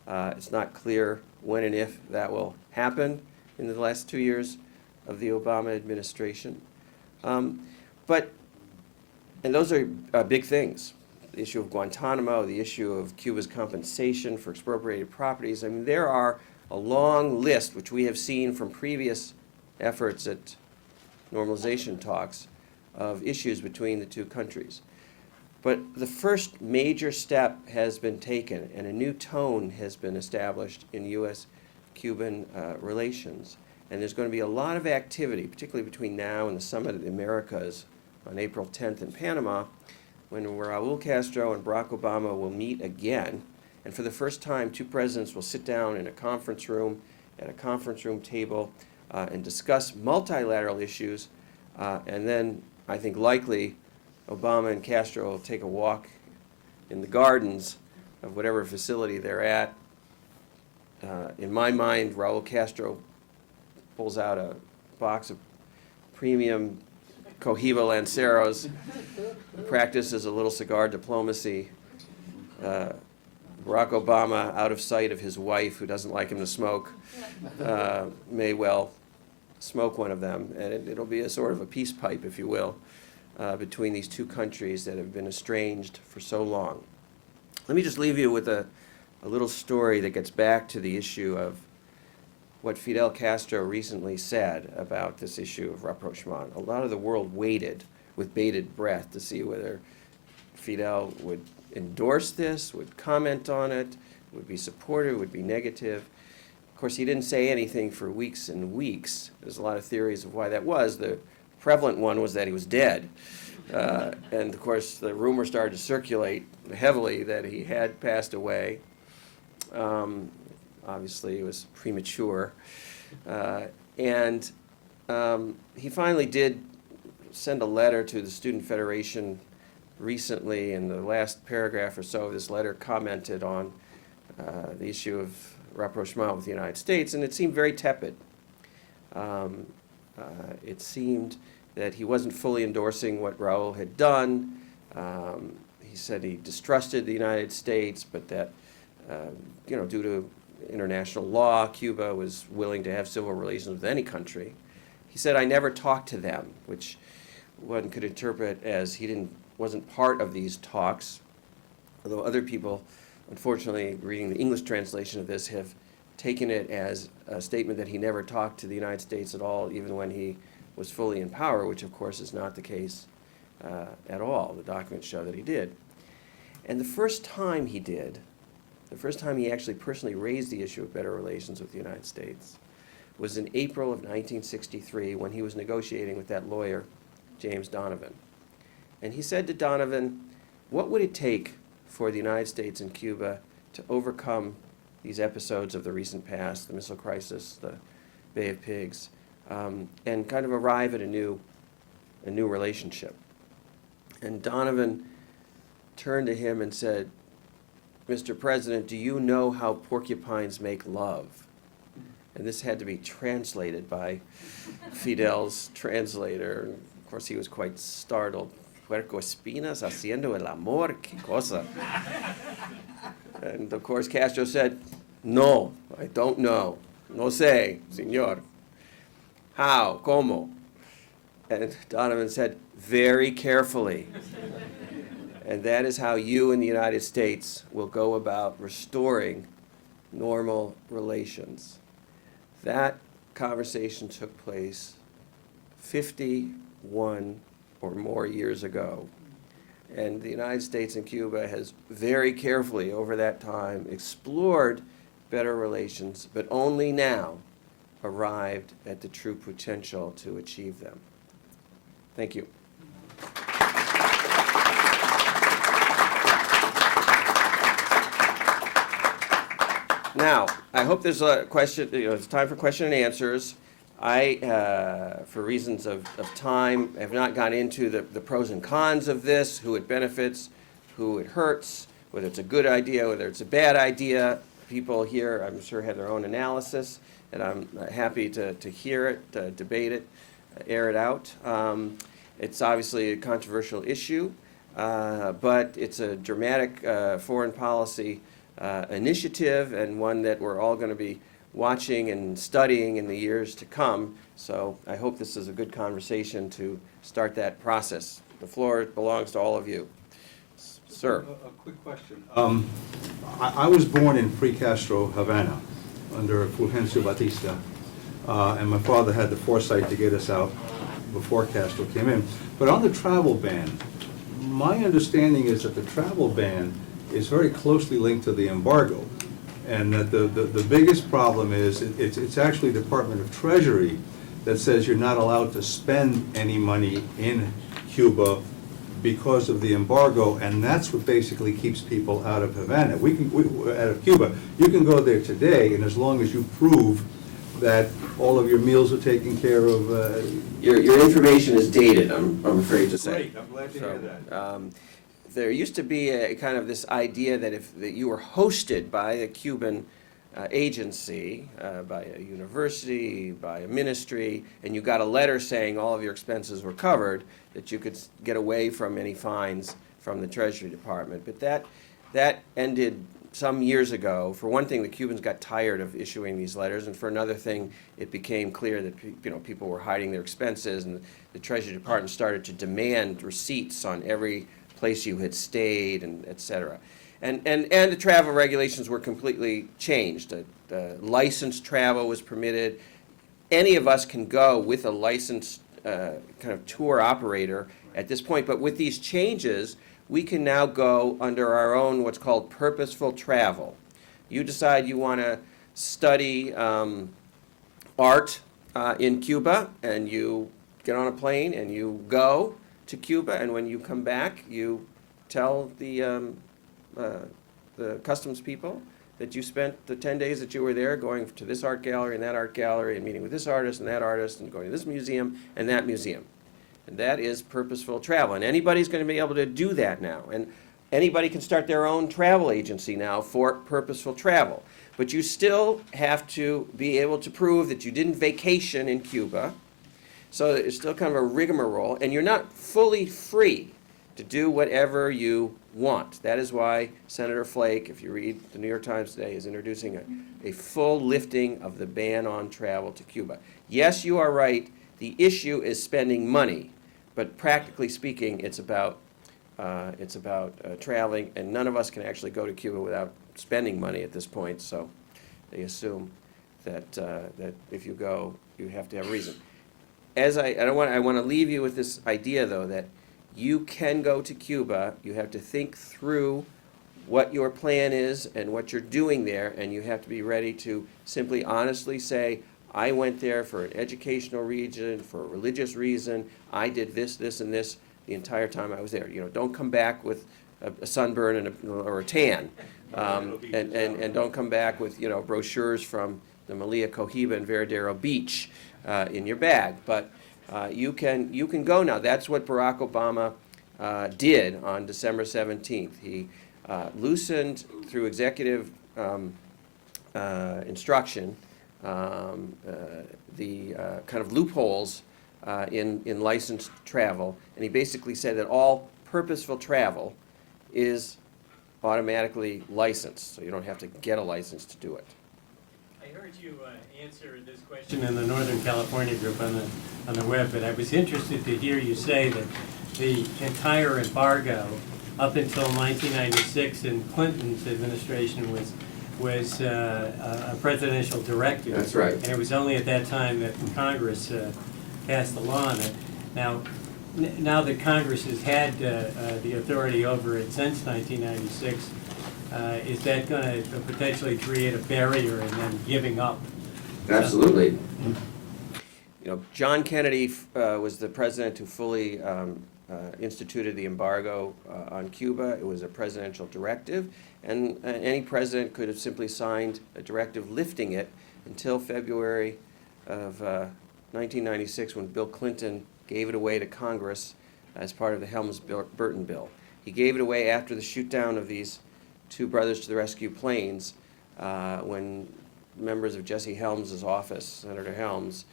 It's not clear when and if that will happen in the last 2 years of the Obama administration. And those are big things. The issue of Guantanamo, the issue of Cuba's compensation for expropriated properties. I mean, there are a long list, which we have seen from previous efforts at normalization talks, of issues between the two countries. But the first major step has been taken, and a new tone has been established in U.S.-Cuban relations. And there's going to be a lot of activity, particularly between now and the Summit of the Americas on April 10th in Panama, when Raul Castro and Barack Obama will meet again. And for the first time, two presidents will sit down in a conference room, at a conference room table, and discuss multilateral issues. And then, I think likely, Obama and Castro will take a walk in the gardens of whatever facility they're at. In my mind, Raul Castro pulls out a box of premium Cohiba Lanceros, practices a little cigar diplomacy. Barack Obama, out of sight of his wife, who doesn't like him to smoke, may well smoke one of them. And it'll be a sort of a peace pipe, if you will, between these two countries that have been estranged for so long. Let me just leave you with a little story that gets back to the issue of what Fidel Castro recently said about this issue of rapprochement. A lot of the world waited with bated breath to see whether Fidel would endorse this, would comment on it, would be supportive, would be negative. Of course, he didn't say anything for weeks and weeks. There's a lot of theories of why that was. The prevalent one was that he was dead. And of course, the rumor started to circulate heavily that he had passed away. Obviously, it was premature. And he finally did send a letter to the Student Federation recently. In the last paragraph or so of this letter, commented on the issue of rapprochement with the United States, and it seemed very tepid. It seemed that he wasn't fully endorsing what Raul had done. He said he distrusted the United States, but that, due to international law, Cuba was willing to have civil relations with any country. He said, "I never talked to them," which one could interpret as he wasn't part of these talks, although other people, unfortunately, reading the English translation of this, have taken it as a statement that he never talked to the United States at all, even when he was fully in power, which of course is not the case at all. The documents show that he did. And the first time he did, the first time he actually personally raised the issue of better relations with the United States, was in April of 1963, when he was negotiating with that lawyer, James Donovan. And he said to Donovan, what would it take for the United States and Cuba to overcome these episodes of the recent past, the Missile Crisis, the Bay of Pigs, and kind of arrive at a new relationship? And Donovan turned to him and said, "Mr. President, do you know how porcupines make love?" And this had to be translated by Fidel's translator. Of course, he was quite startled. "Puercoespinas haciendo el amor, qué cosa." And of course, Castro said, "No, I don't know. No sé, señor." "How? ¿Cómo?" And Donovan said, "Very carefully." And that is how you in the United States will go about restoring normal relations. That conversation took place 51 or more years ago. And the United States and Cuba has very carefully over that time explored better relations, but only now arrived at the true potential to achieve them. Thank you. Now, I hope there's a question, it's time for question and answers. I, for reasons of time, have not gone into the pros and cons of this, who it benefits, who it hurts, whether it's a good idea, whether it's a bad idea. People here, I'm sure, have their own analysis, and I'm happy to hear it, debate it, air it out. It's obviously a controversial issue. but it's a dramatic foreign policy initiative, and one that we're all going to be watching and studying in the years to come. So I hope this is a good conversation to start that process. The floor belongs to all of you. Sir. A quick question. I was born in pre-Castro Havana under Fulgencio Batista, and my father had the foresight to get us out before Castro came in. But on the travel ban, my understanding is that the travel ban is very closely linked to the embargo, and that the biggest problem is it's actually Department of Treasury that says you're not allowed to spend any money in Cuba because of the embargo, and that's what basically keeps people out of Havana. Out of Cuba. You can go there today, and as long as you prove that all of your meals are taken care of. Your information is dated, I'm afraid to say. Great, I'm glad to hear that. There used to be a kind of this idea that that you were hosted by a Cuban agency, by a university, by a ministry, and you got a letter saying all of your expenses were covered, that you could get away from any fines from the Treasury Department. But that ended some years ago. For one thing, the Cubans got tired of issuing these letters, and for another thing, it became clear that people were hiding their expenses, and the Treasury Department started to demand receipts on every place you had stayed, and et cetera. And the travel regulations were completely changed. Licensed travel was permitted. Any of us can go with a licensed kind of tour operator at this point, but with these changes, we can now go under our own what's called purposeful travel. You decide you want to study art in Cuba, and you get on a plane and you go to Cuba, and when you come back, you tell the customs people that you spent the 10 days that you were there going to this art gallery and that art gallery and meeting with this artist and that artist and going to this museum and that museum. And that is purposeful travel. And anybody's going to be able to do that now. And anybody can start their own travel agency now for purposeful travel. But you still have to be able to prove that you didn't vacation in Cuba. So it's still kind of a rigmarole. And you're not fully free to do whatever you want. That is why Senator Flake, if you read the New York Times today, is introducing a full lifting of the ban on travel to Cuba. Yes, you are right. The issue is spending money, but practically speaking, it's about traveling, and none of us can actually go to Cuba without spending money at this point. So they assume that that if you go, you have to have a reason. I want to leave you with this idea, though, that you can go to Cuba. You have to think through what your plan is and what you're doing there, and you have to be ready to simply honestly say, I went there for an educational reason, for a religious reason. I did this, this, and this the entire time I was there. Don't come back with a sunburn or a tan, and don't come back with brochures from the Malia Cohiba and Veradero Beach in your bag. But you can go now. That's what Barack Obama did on December 17th. He loosened through executive instruction the kind of loopholes in licensed travel, and he basically said that all purposeful travel is automatically licensed, so you don't have to get a license to do it. I heard you answer this question in the Northern California group on the web, but I was interested to hear you say that the entire embargo up until 1996 in Clinton's administration was a presidential directive. That's right. And it was only at that time that Congress passed the law on it. Now that Congress has had the authority over it since 1996, is that going to potentially create a barrier in them giving up? Absolutely. John Kennedy was the president who fully instituted the embargo on Cuba. It was a presidential directive, and any president could have simply signed a directive lifting it until February of 1996, when Bill Clinton gave it away to Congress as part of the Helms-Burton bill. He gave it away after the shoot-down of these two Brothers to the Rescue planes, when members of Jesse Helms' office, Senator Helms,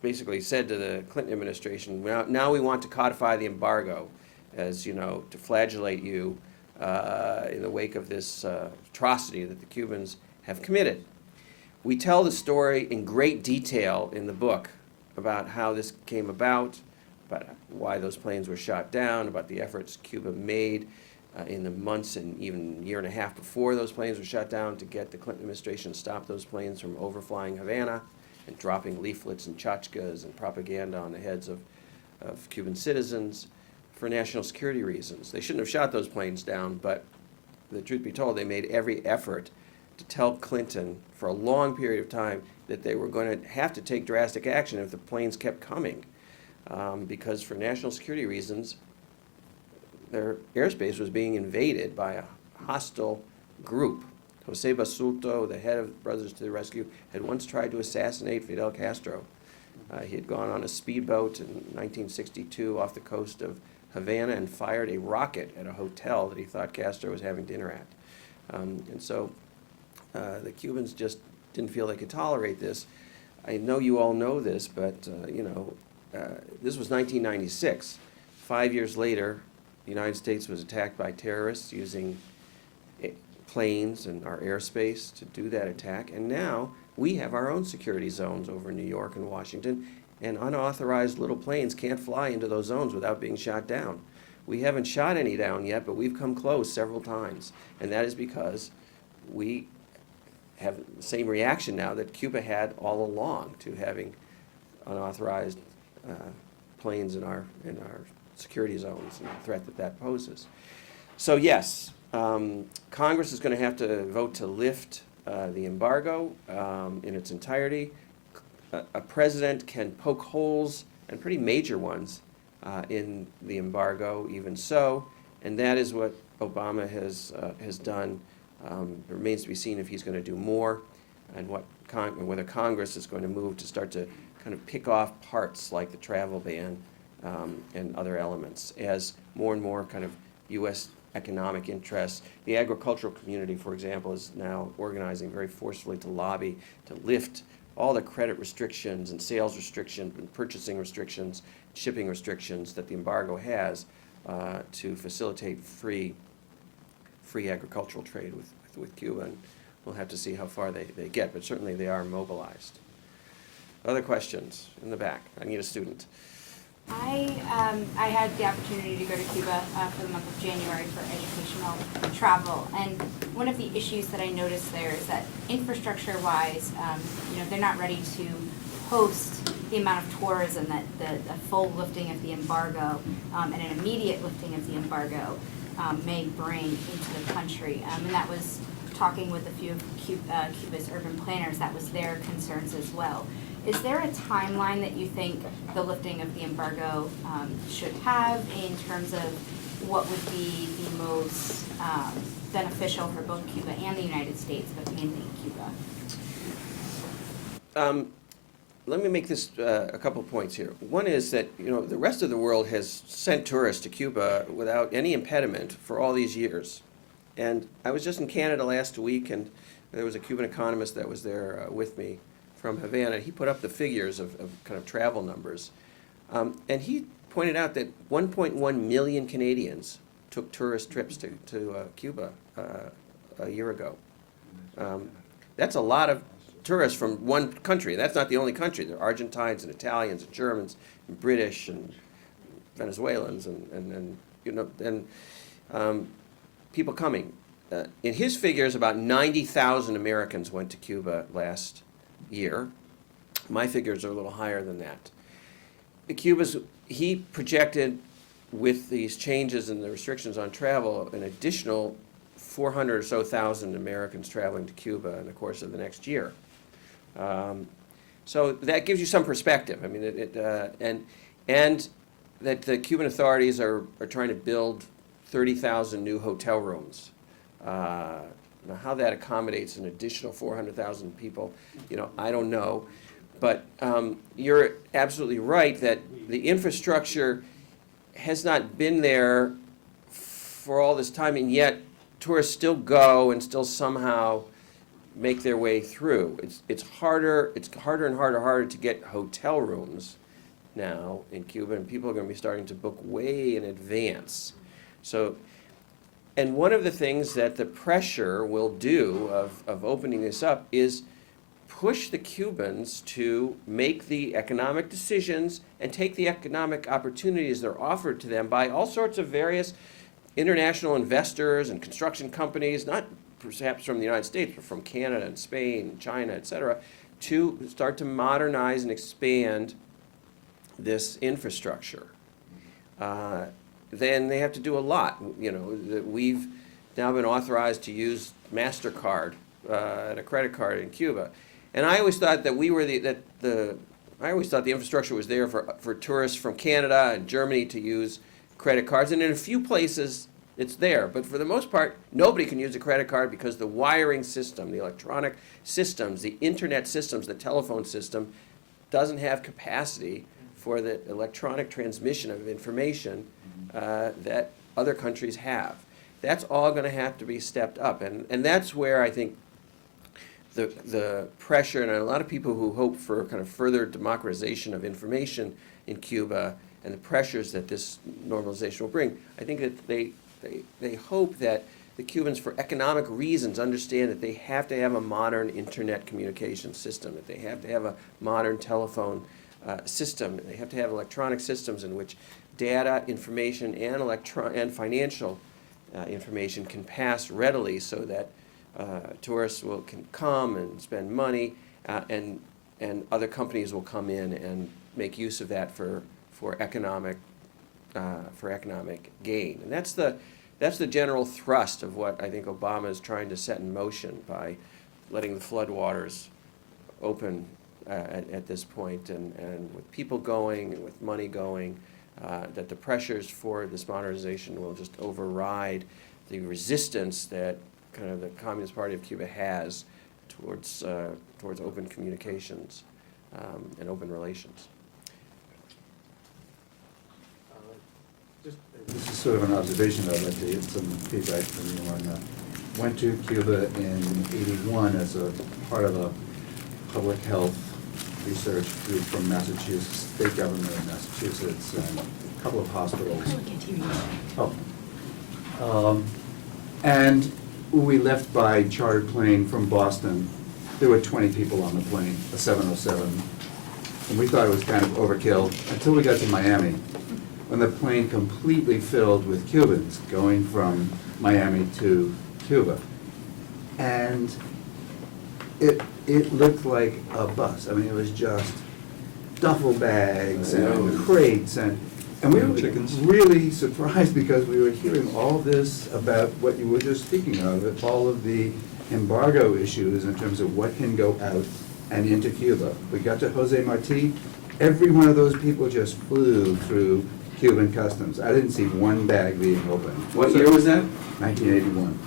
basically said to the Clinton administration, now we want to codify the embargo. as you know, to flagellate you in the wake of this atrocity that the Cubans have committed. We tell the story in great detail in the book about how this came about why those planes were shot down, about the efforts Cuba made in the months and even year and a half before those planes were shot down to get the Clinton administration to stop those planes from overflying Havana and dropping leaflets and tchotchkes and propaganda on the heads of Cuban citizens for national security reasons. They shouldn't have shot those planes down, but the truth be told, they made every effort to tell Clinton for a long period of time that they were going to have to take drastic action if the planes kept coming, because for national security reasons, their airspace was being invaded by a hostile group. Jose Basulto, the head of Brothers to the Rescue, had once tried to assassinate Fidel Castro. He had gone on a speedboat in 1962 off the coast of Havana and fired a rocket at a hotel that he thought Castro was having dinner at. And so the Cubans just didn't feel they could tolerate this. I know you all know this, but this was 1996. 5 years later, the United States was attacked by terrorists using planes and our airspace to do that attack. And now we have our own security zones over New York and Washington, and unauthorized little planes can't fly into those zones without being shot down. We haven't shot any down yet, but we've come close several times. And that is because we have the same reaction now that Cuba had all along to having unauthorized planes in our security zones and the threat that that poses. So yes, Congress is going to have to vote to lift the embargo in its entirety. A president can poke holes, and pretty major ones, in the embargo, even so, and that is what Obama has done. It remains to be seen if he's going to do more, and whether Congress is going to move to start to kind of pick off parts like the travel ban and other elements as more and more kind of U.S. economic interests. The agricultural community, for example, is now organizing very forcefully to lobby to lift all the credit restrictions and sales restrictions and purchasing restrictions, shipping restrictions that the embargo has to facilitate free agricultural trade with Cuba. And we'll have to see how far they get, but certainly they are mobilized. Other questions in the back? I need a student. I had the opportunity to go to Cuba for the month of January for educational travel, and one of the issues that I noticed there is that infrastructure-wise, they're not ready to host the amount of tourism that the full lifting of the embargo and an immediate lifting of the embargo may bring into the country. And that was talking with a few of Cuba's urban planners, that was their concerns as well. Is there a timeline that you think the lifting of the embargo should have in terms of what would be the most beneficial for both Cuba and the United States, but mainly Cuba? Let me make this a couple of points here. One is that the rest of the world has sent tourists to Cuba without any impediment for all these years. And I was just in Canada last week, and there was a Cuban economist that was there with me from Havana. He put up the figures of kind of travel numbers. And he pointed out that 1.1 million Canadians took tourist trips to Cuba a year ago. That's a lot of tourists from one country. That's not the only country. There are Argentines and Italians and Germans and British and Venezuelans and people coming. In his figures, about 90,000 Americans went to Cuba last year. My figures are a little higher than that. He projected with these changes and the restrictions on travel an additional 400 or so thousand Americans traveling to Cuba in the course of the next year. So that gives you some perspective. I mean, and that the Cuban authorities are trying to build 30,000 new hotel rooms. Now, how that accommodates an additional 400,000 people, I don't know. But you're absolutely right that the infrastructure has not been there for all this time, and yet tourists still go and still somehow make their way through. It's harder and harder to get hotel rooms now in Cuba, and people are going to be starting to book way in advance. So, and one of the things that the pressure will do of opening this up is push the Cubans to make the economic decisions and take the economic opportunities that are offered to them by all sorts of various international investors and construction companies, not perhaps from the United States, but from Canada and Spain, and China, et cetera, to start to modernize and expand this infrastructure. Then they have to do a lot. You know, we've now been authorized to use MasterCard and a credit card in Cuba. And I always thought that I always thought the infrastructure was there for tourists from Canada and Germany to use credit cards. And in a few places, it's there. But for the most part, nobody can use a credit card because the wiring system, the electronic systems, the internet systems, the telephone system doesn't have capacity for the electronic transmission of information that other countries have. That's all going to have to be stepped up. And that's where I think the pressure, and a lot of people who hope for kind of further democratization of information in Cuba and the pressures that this normalization will bring, I think that they hope that the Cubans, for economic reasons, understand that they have to have a modern internet communication system, that they have to have a modern telephone system, they have to have electronic systems in which data, information, and financial information can pass readily, so that tourists can come and spend money, and other companies will come in and make use of that for economic gain. And that's the general thrust of what I think Obama is trying to set in motion by letting the floodwaters open at this point, and with people going and with money going, that the pressures for this modernization will just override the resistance that kind of the Communist Party of Cuba has towards open communications and open relations. This is sort of an observation I'd like to get some feedback from you on. Went to Cuba in '81 as a part of a public health research group from Massachusetts, state government of Massachusetts, and a couple of hospitals. And we left by chartered plane from Boston. There were 20 people on the plane, a 707, and we thought it was kind of overkill until we got to Miami, when the plane completely filled with Cubans going from Miami to Cuba. And it looked like a bus. I mean, it was just duffel bags and crates, and we were really surprised because we were hearing all this about what you were just speaking of, all of the embargo issues in terms of what can go out and into Cuba. We got to Jose Marti, every one of those people just flew through Cuban customs. I didn't see one bag being opened. What year was that? 1981.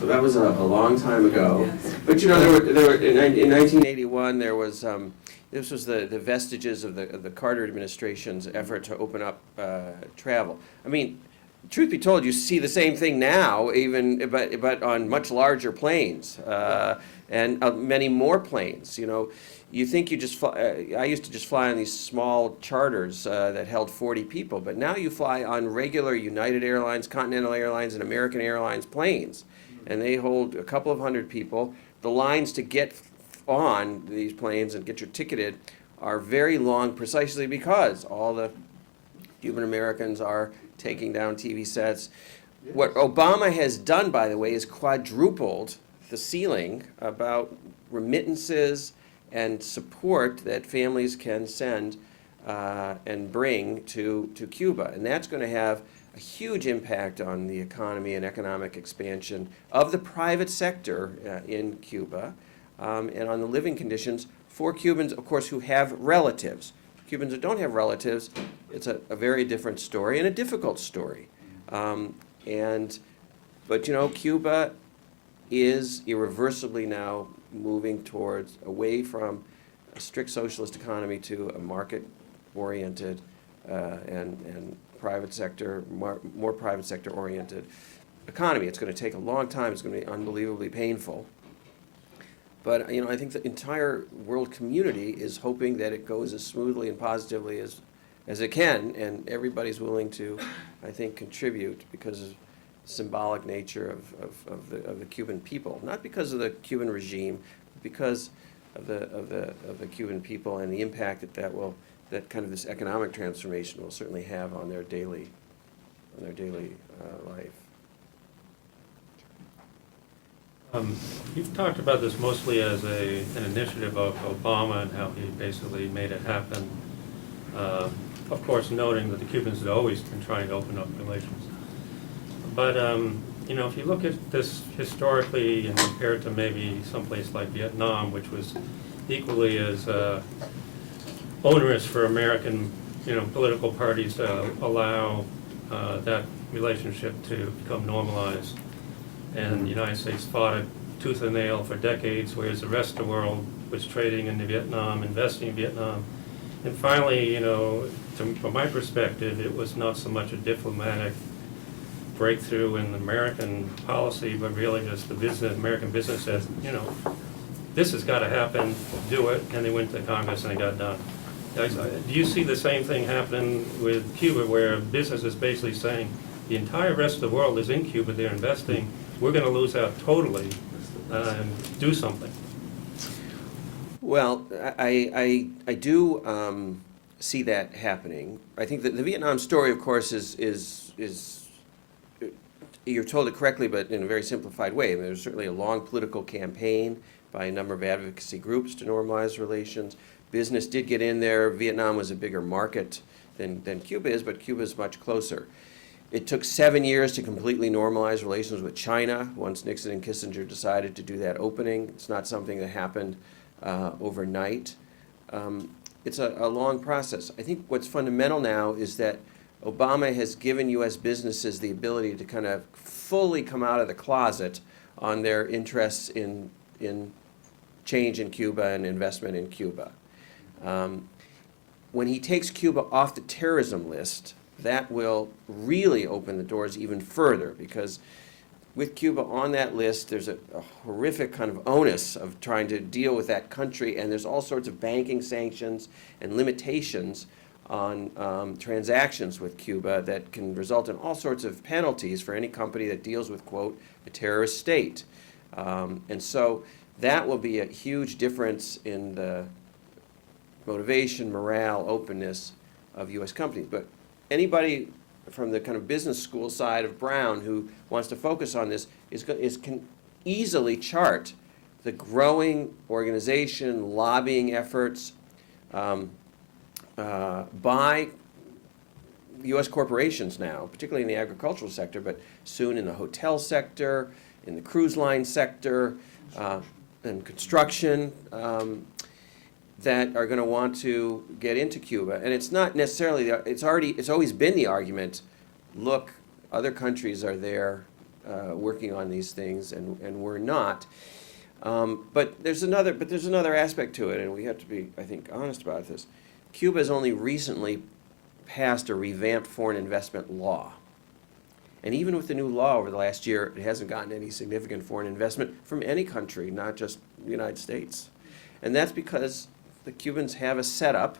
So that was a long time ago. Yes. But you know, there were in 1981 there was this was the vestiges of the Carter administration's effort to open up travel. I mean, truth be told, you see the same thing now, but on much larger planes and many more planes. You know, you think you just fly, I used to just fly on these small charters that held 40 people, but now you fly on regular United Airlines, Continental Airlines, and American Airlines planes, and they hold a couple of hundred people. The lines to get on these planes and get your ticketed are very long, precisely because all the Cuban Americans are taking down TV sets. Yes. What Obama has done, by the way, is quadrupled the ceiling about remittances and support that families can send and bring to Cuba. And that's going to have a huge impact on the economy and economic expansion of the private sector in Cuba, and on the living conditions for Cubans, of course, who have relatives. Cubans who don't have relatives, it's a very different story and a difficult story. But you know, Cuba is irreversibly now moving away from a strict socialist economy to a market-oriented and private sector, more private sector oriented economy. It's going to take a long time. It's going to be unbelievably painful. But you know, I think the entire world community is hoping that it goes as smoothly and positively as it can, and everybody's willing to, I think, contribute because of the symbolic nature of the Cuban people, not because of the Cuban regime, but because of the Cuban people and the impact that kind of this economic transformation will certainly have on their daily life. You've talked about this mostly as an initiative of Obama and how he basically made it happen. Of course, noting that the Cubans had always been trying to open up relations. But, if you look at this historically and compare it to maybe someplace like Vietnam, which was equally as onerous for American, political parties to allow that relationship to become normalized. And the United States fought it tooth and nail for decades, whereas the rest of the world was trading into Vietnam, investing in Vietnam. And finally, from my perspective, it was not so much a diplomatic breakthrough in American policy, but really just American business said, this has got to happen, do it, and they went to Congress and it got done. Do you see the same thing happening with Cuba, where business is basically saying, the entire rest of the world is in Cuba, they're investing, we're going to lose out totally, and do something? Well, I do see that happening. I think that the Vietnam story, of course, is you're told it correctly, but in a very simplified way. I mean, there's certainly a long political campaign by a number of advocacy groups to normalize relations. Business did get in there. Vietnam was a bigger market than Cuba is, but Cuba is much closer. It took 7 years to completely normalize relations with China once Nixon and Kissinger decided to do that opening. It's not something that happened overnight. It's a long process. I think what's fundamental now is that Obama has given U.S. businesses the ability to kind of fully come out of the closet on their interests in change in Cuba and investment in Cuba. When he takes Cuba off the terrorism list, that will really open the doors even further, because with Cuba on that list, there's a horrific kind of onus of trying to deal with that country, and there's all sorts of banking sanctions and limitations on transactions with Cuba that can result in all sorts of penalties for any company that deals with, quote, a terrorist state. And so that will be a huge difference in the motivation, morale, openness of U.S. companies. But anybody from the kind of business school side of Brown who wants to focus on this can easily chart the growing organization, lobbying efforts by U.S. corporations now, particularly in the agricultural sector, but soon in the hotel sector, in the cruise line sector, and construction, that are going to want to get into Cuba. And it's not necessarily, it's always been the argument, look, other countries are there working on these things, and we're not. But there's another aspect to it, and we have to be, I think, honest about this. Cuba has only recently passed a revamped foreign investment law. And even with the new law over the last year, it hasn't gotten any significant foreign investment from any country, not just the United States. And that's because the Cubans have a setup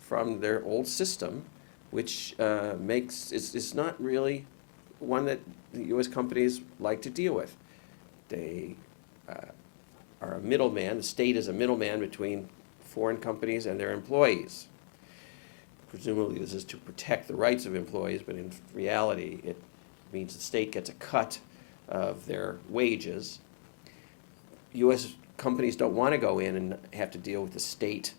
from their old system, which it's not really one that the U.S. companies like to deal with. They are a middleman. The state is a middleman between foreign companies and their employees. Presumably this is to protect the rights of employees, but in reality it means the state gets a cut of their wages. U.S. companies don't want to go in and have to deal with the state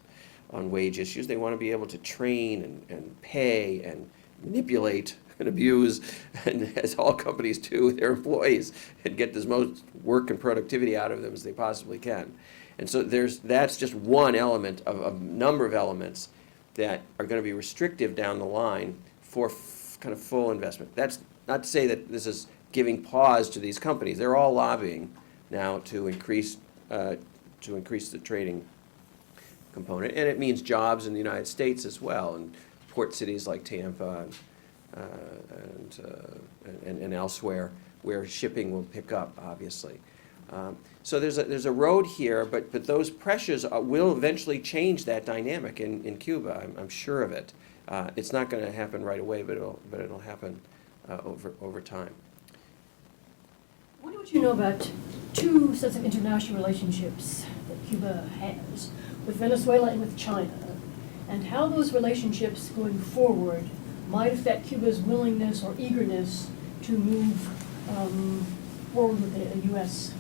on wage issues. They want to be able to train and pay and manipulate and abuse, and as all companies do, their employees, and get as most work and productivity out of them as they possibly can. And so that's just one element of a number of elements that are going to be restrictive down the line for kind of full investment. That's not to say that this is giving pause to these companies. They're all lobbying now to increase the trading component, and it means jobs in the United States as well, in port cities like Tampa and elsewhere where shipping will pick up, obviously. So there's a road here, but those pressures will eventually change that dynamic in Cuba. I'm sure of it. It's not going to happen right away, but it'll happen over time. What would you know about two sets of international relationships that Cuba has with Venezuela and with China, and how those relationships going forward might affect Cuba's willingness or eagerness to move forward with a U.S.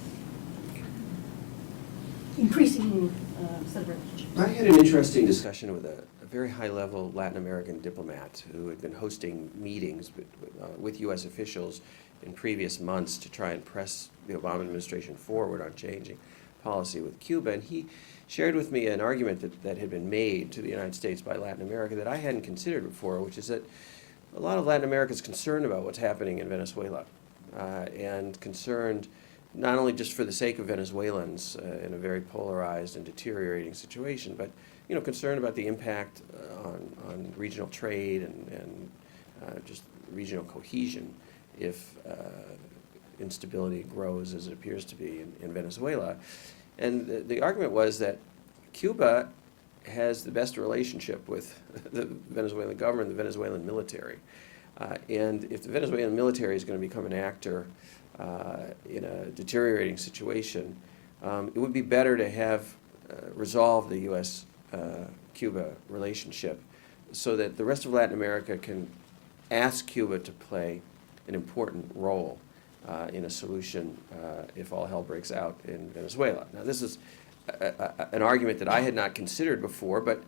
increasing set of relationships? I had an interesting discussion with a very high-level Latin American diplomat who had been hosting meetings with U.S. officials in previous months to try and press the Obama administration forward on changing policy with Cuba. And he shared with me an argument that had been made to the United States by Latin America that I hadn't considered before, which is that a lot of Latin America is concerned about what's happening in Venezuela, and concerned not only just for the sake of Venezuelans in a very polarized and deteriorating situation, but concerned about the impact on regional trade and just regional cohesion if instability grows as it appears to be in Venezuela. And the argument was that Cuba has the best relationship with the Venezuelan government, the Venezuelan military. And if the Venezuelan military is going to become an actor in a deteriorating situation, it would be better to have resolved the U.S.-Cuba relationship so that the rest of Latin America can ask Cuba to play an important role in a solution if all hell breaks out in Venezuela. Now, this is an argument that I had not considered before, but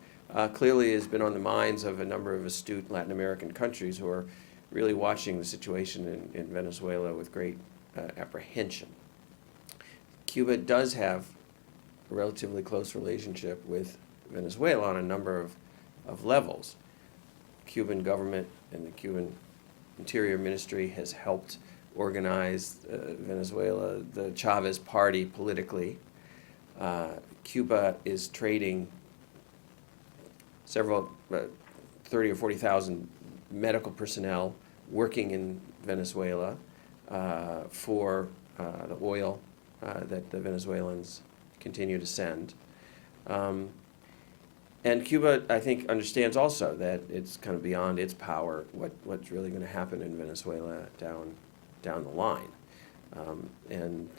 clearly has been on the minds of a number of astute Latin American countries who are really watching the situation in Venezuela with great apprehension. Cuba does have a relatively close relationship with Venezuela on a number of levels. The Cuban government and the Cuban Interior Ministry has helped organize Venezuela, the Chavez Party politically. Cuba is trading several 30 or 40,000 medical personnel working in Venezuela for the oil that the Venezuelans continue to send. And Cuba, I think, understands also that it's kind of beyond its power what's really going to happen in Venezuela down the line. And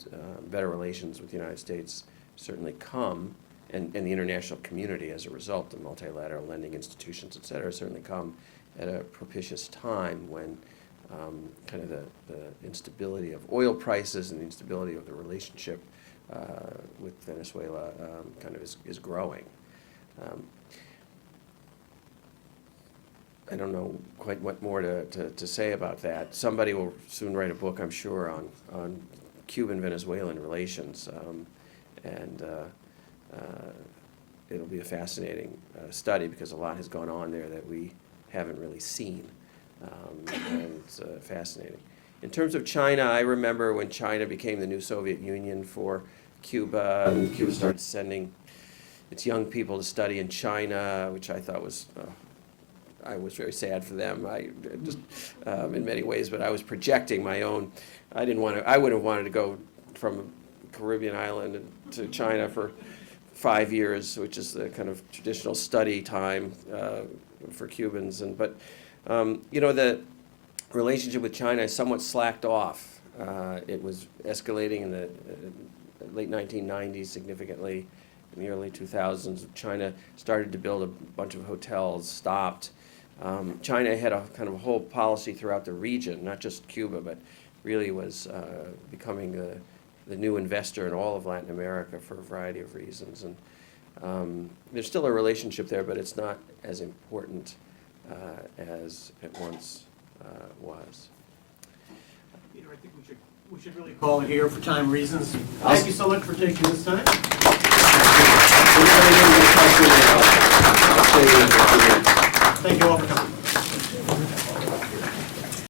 better relations with the United States certainly come, and the international community as a result, the multilateral lending institutions, et cetera, certainly come at a propitious time when kind of the instability of oil prices and the instability of the relationship with Venezuela kind of is growing. I don't know quite what more to say about that. Somebody will soon write a book, I'm sure, on Cuban-Venezuelan relations, and it'll be a fascinating study because a lot has gone on there that we haven't really seen, and it's fascinating. In terms of China, I remember when China became the new Soviet Union for Cuba, and Cuba started sending its young people to study in China, which I thought was, I was very sad for them. I just, in many ways, but I was projecting my own. I would have wanted to go from a Caribbean island to China for 5 years, which is the kind of traditional study time for Cubans. But the relationship with China somewhat slacked off. It was escalating in the late 1990s significantly. In the early 2000s, China started to build a bunch of hotels, stopped. China had a kind of a whole policy throughout the region, not just Cuba, but really was becoming the new investor in all of Latin America for a variety of reasons. And there's still a relationship there, but it's not as important as it once was. Peter, I think we should really call it here for time reasons. Thank you so much for taking this time. Thank you all for coming.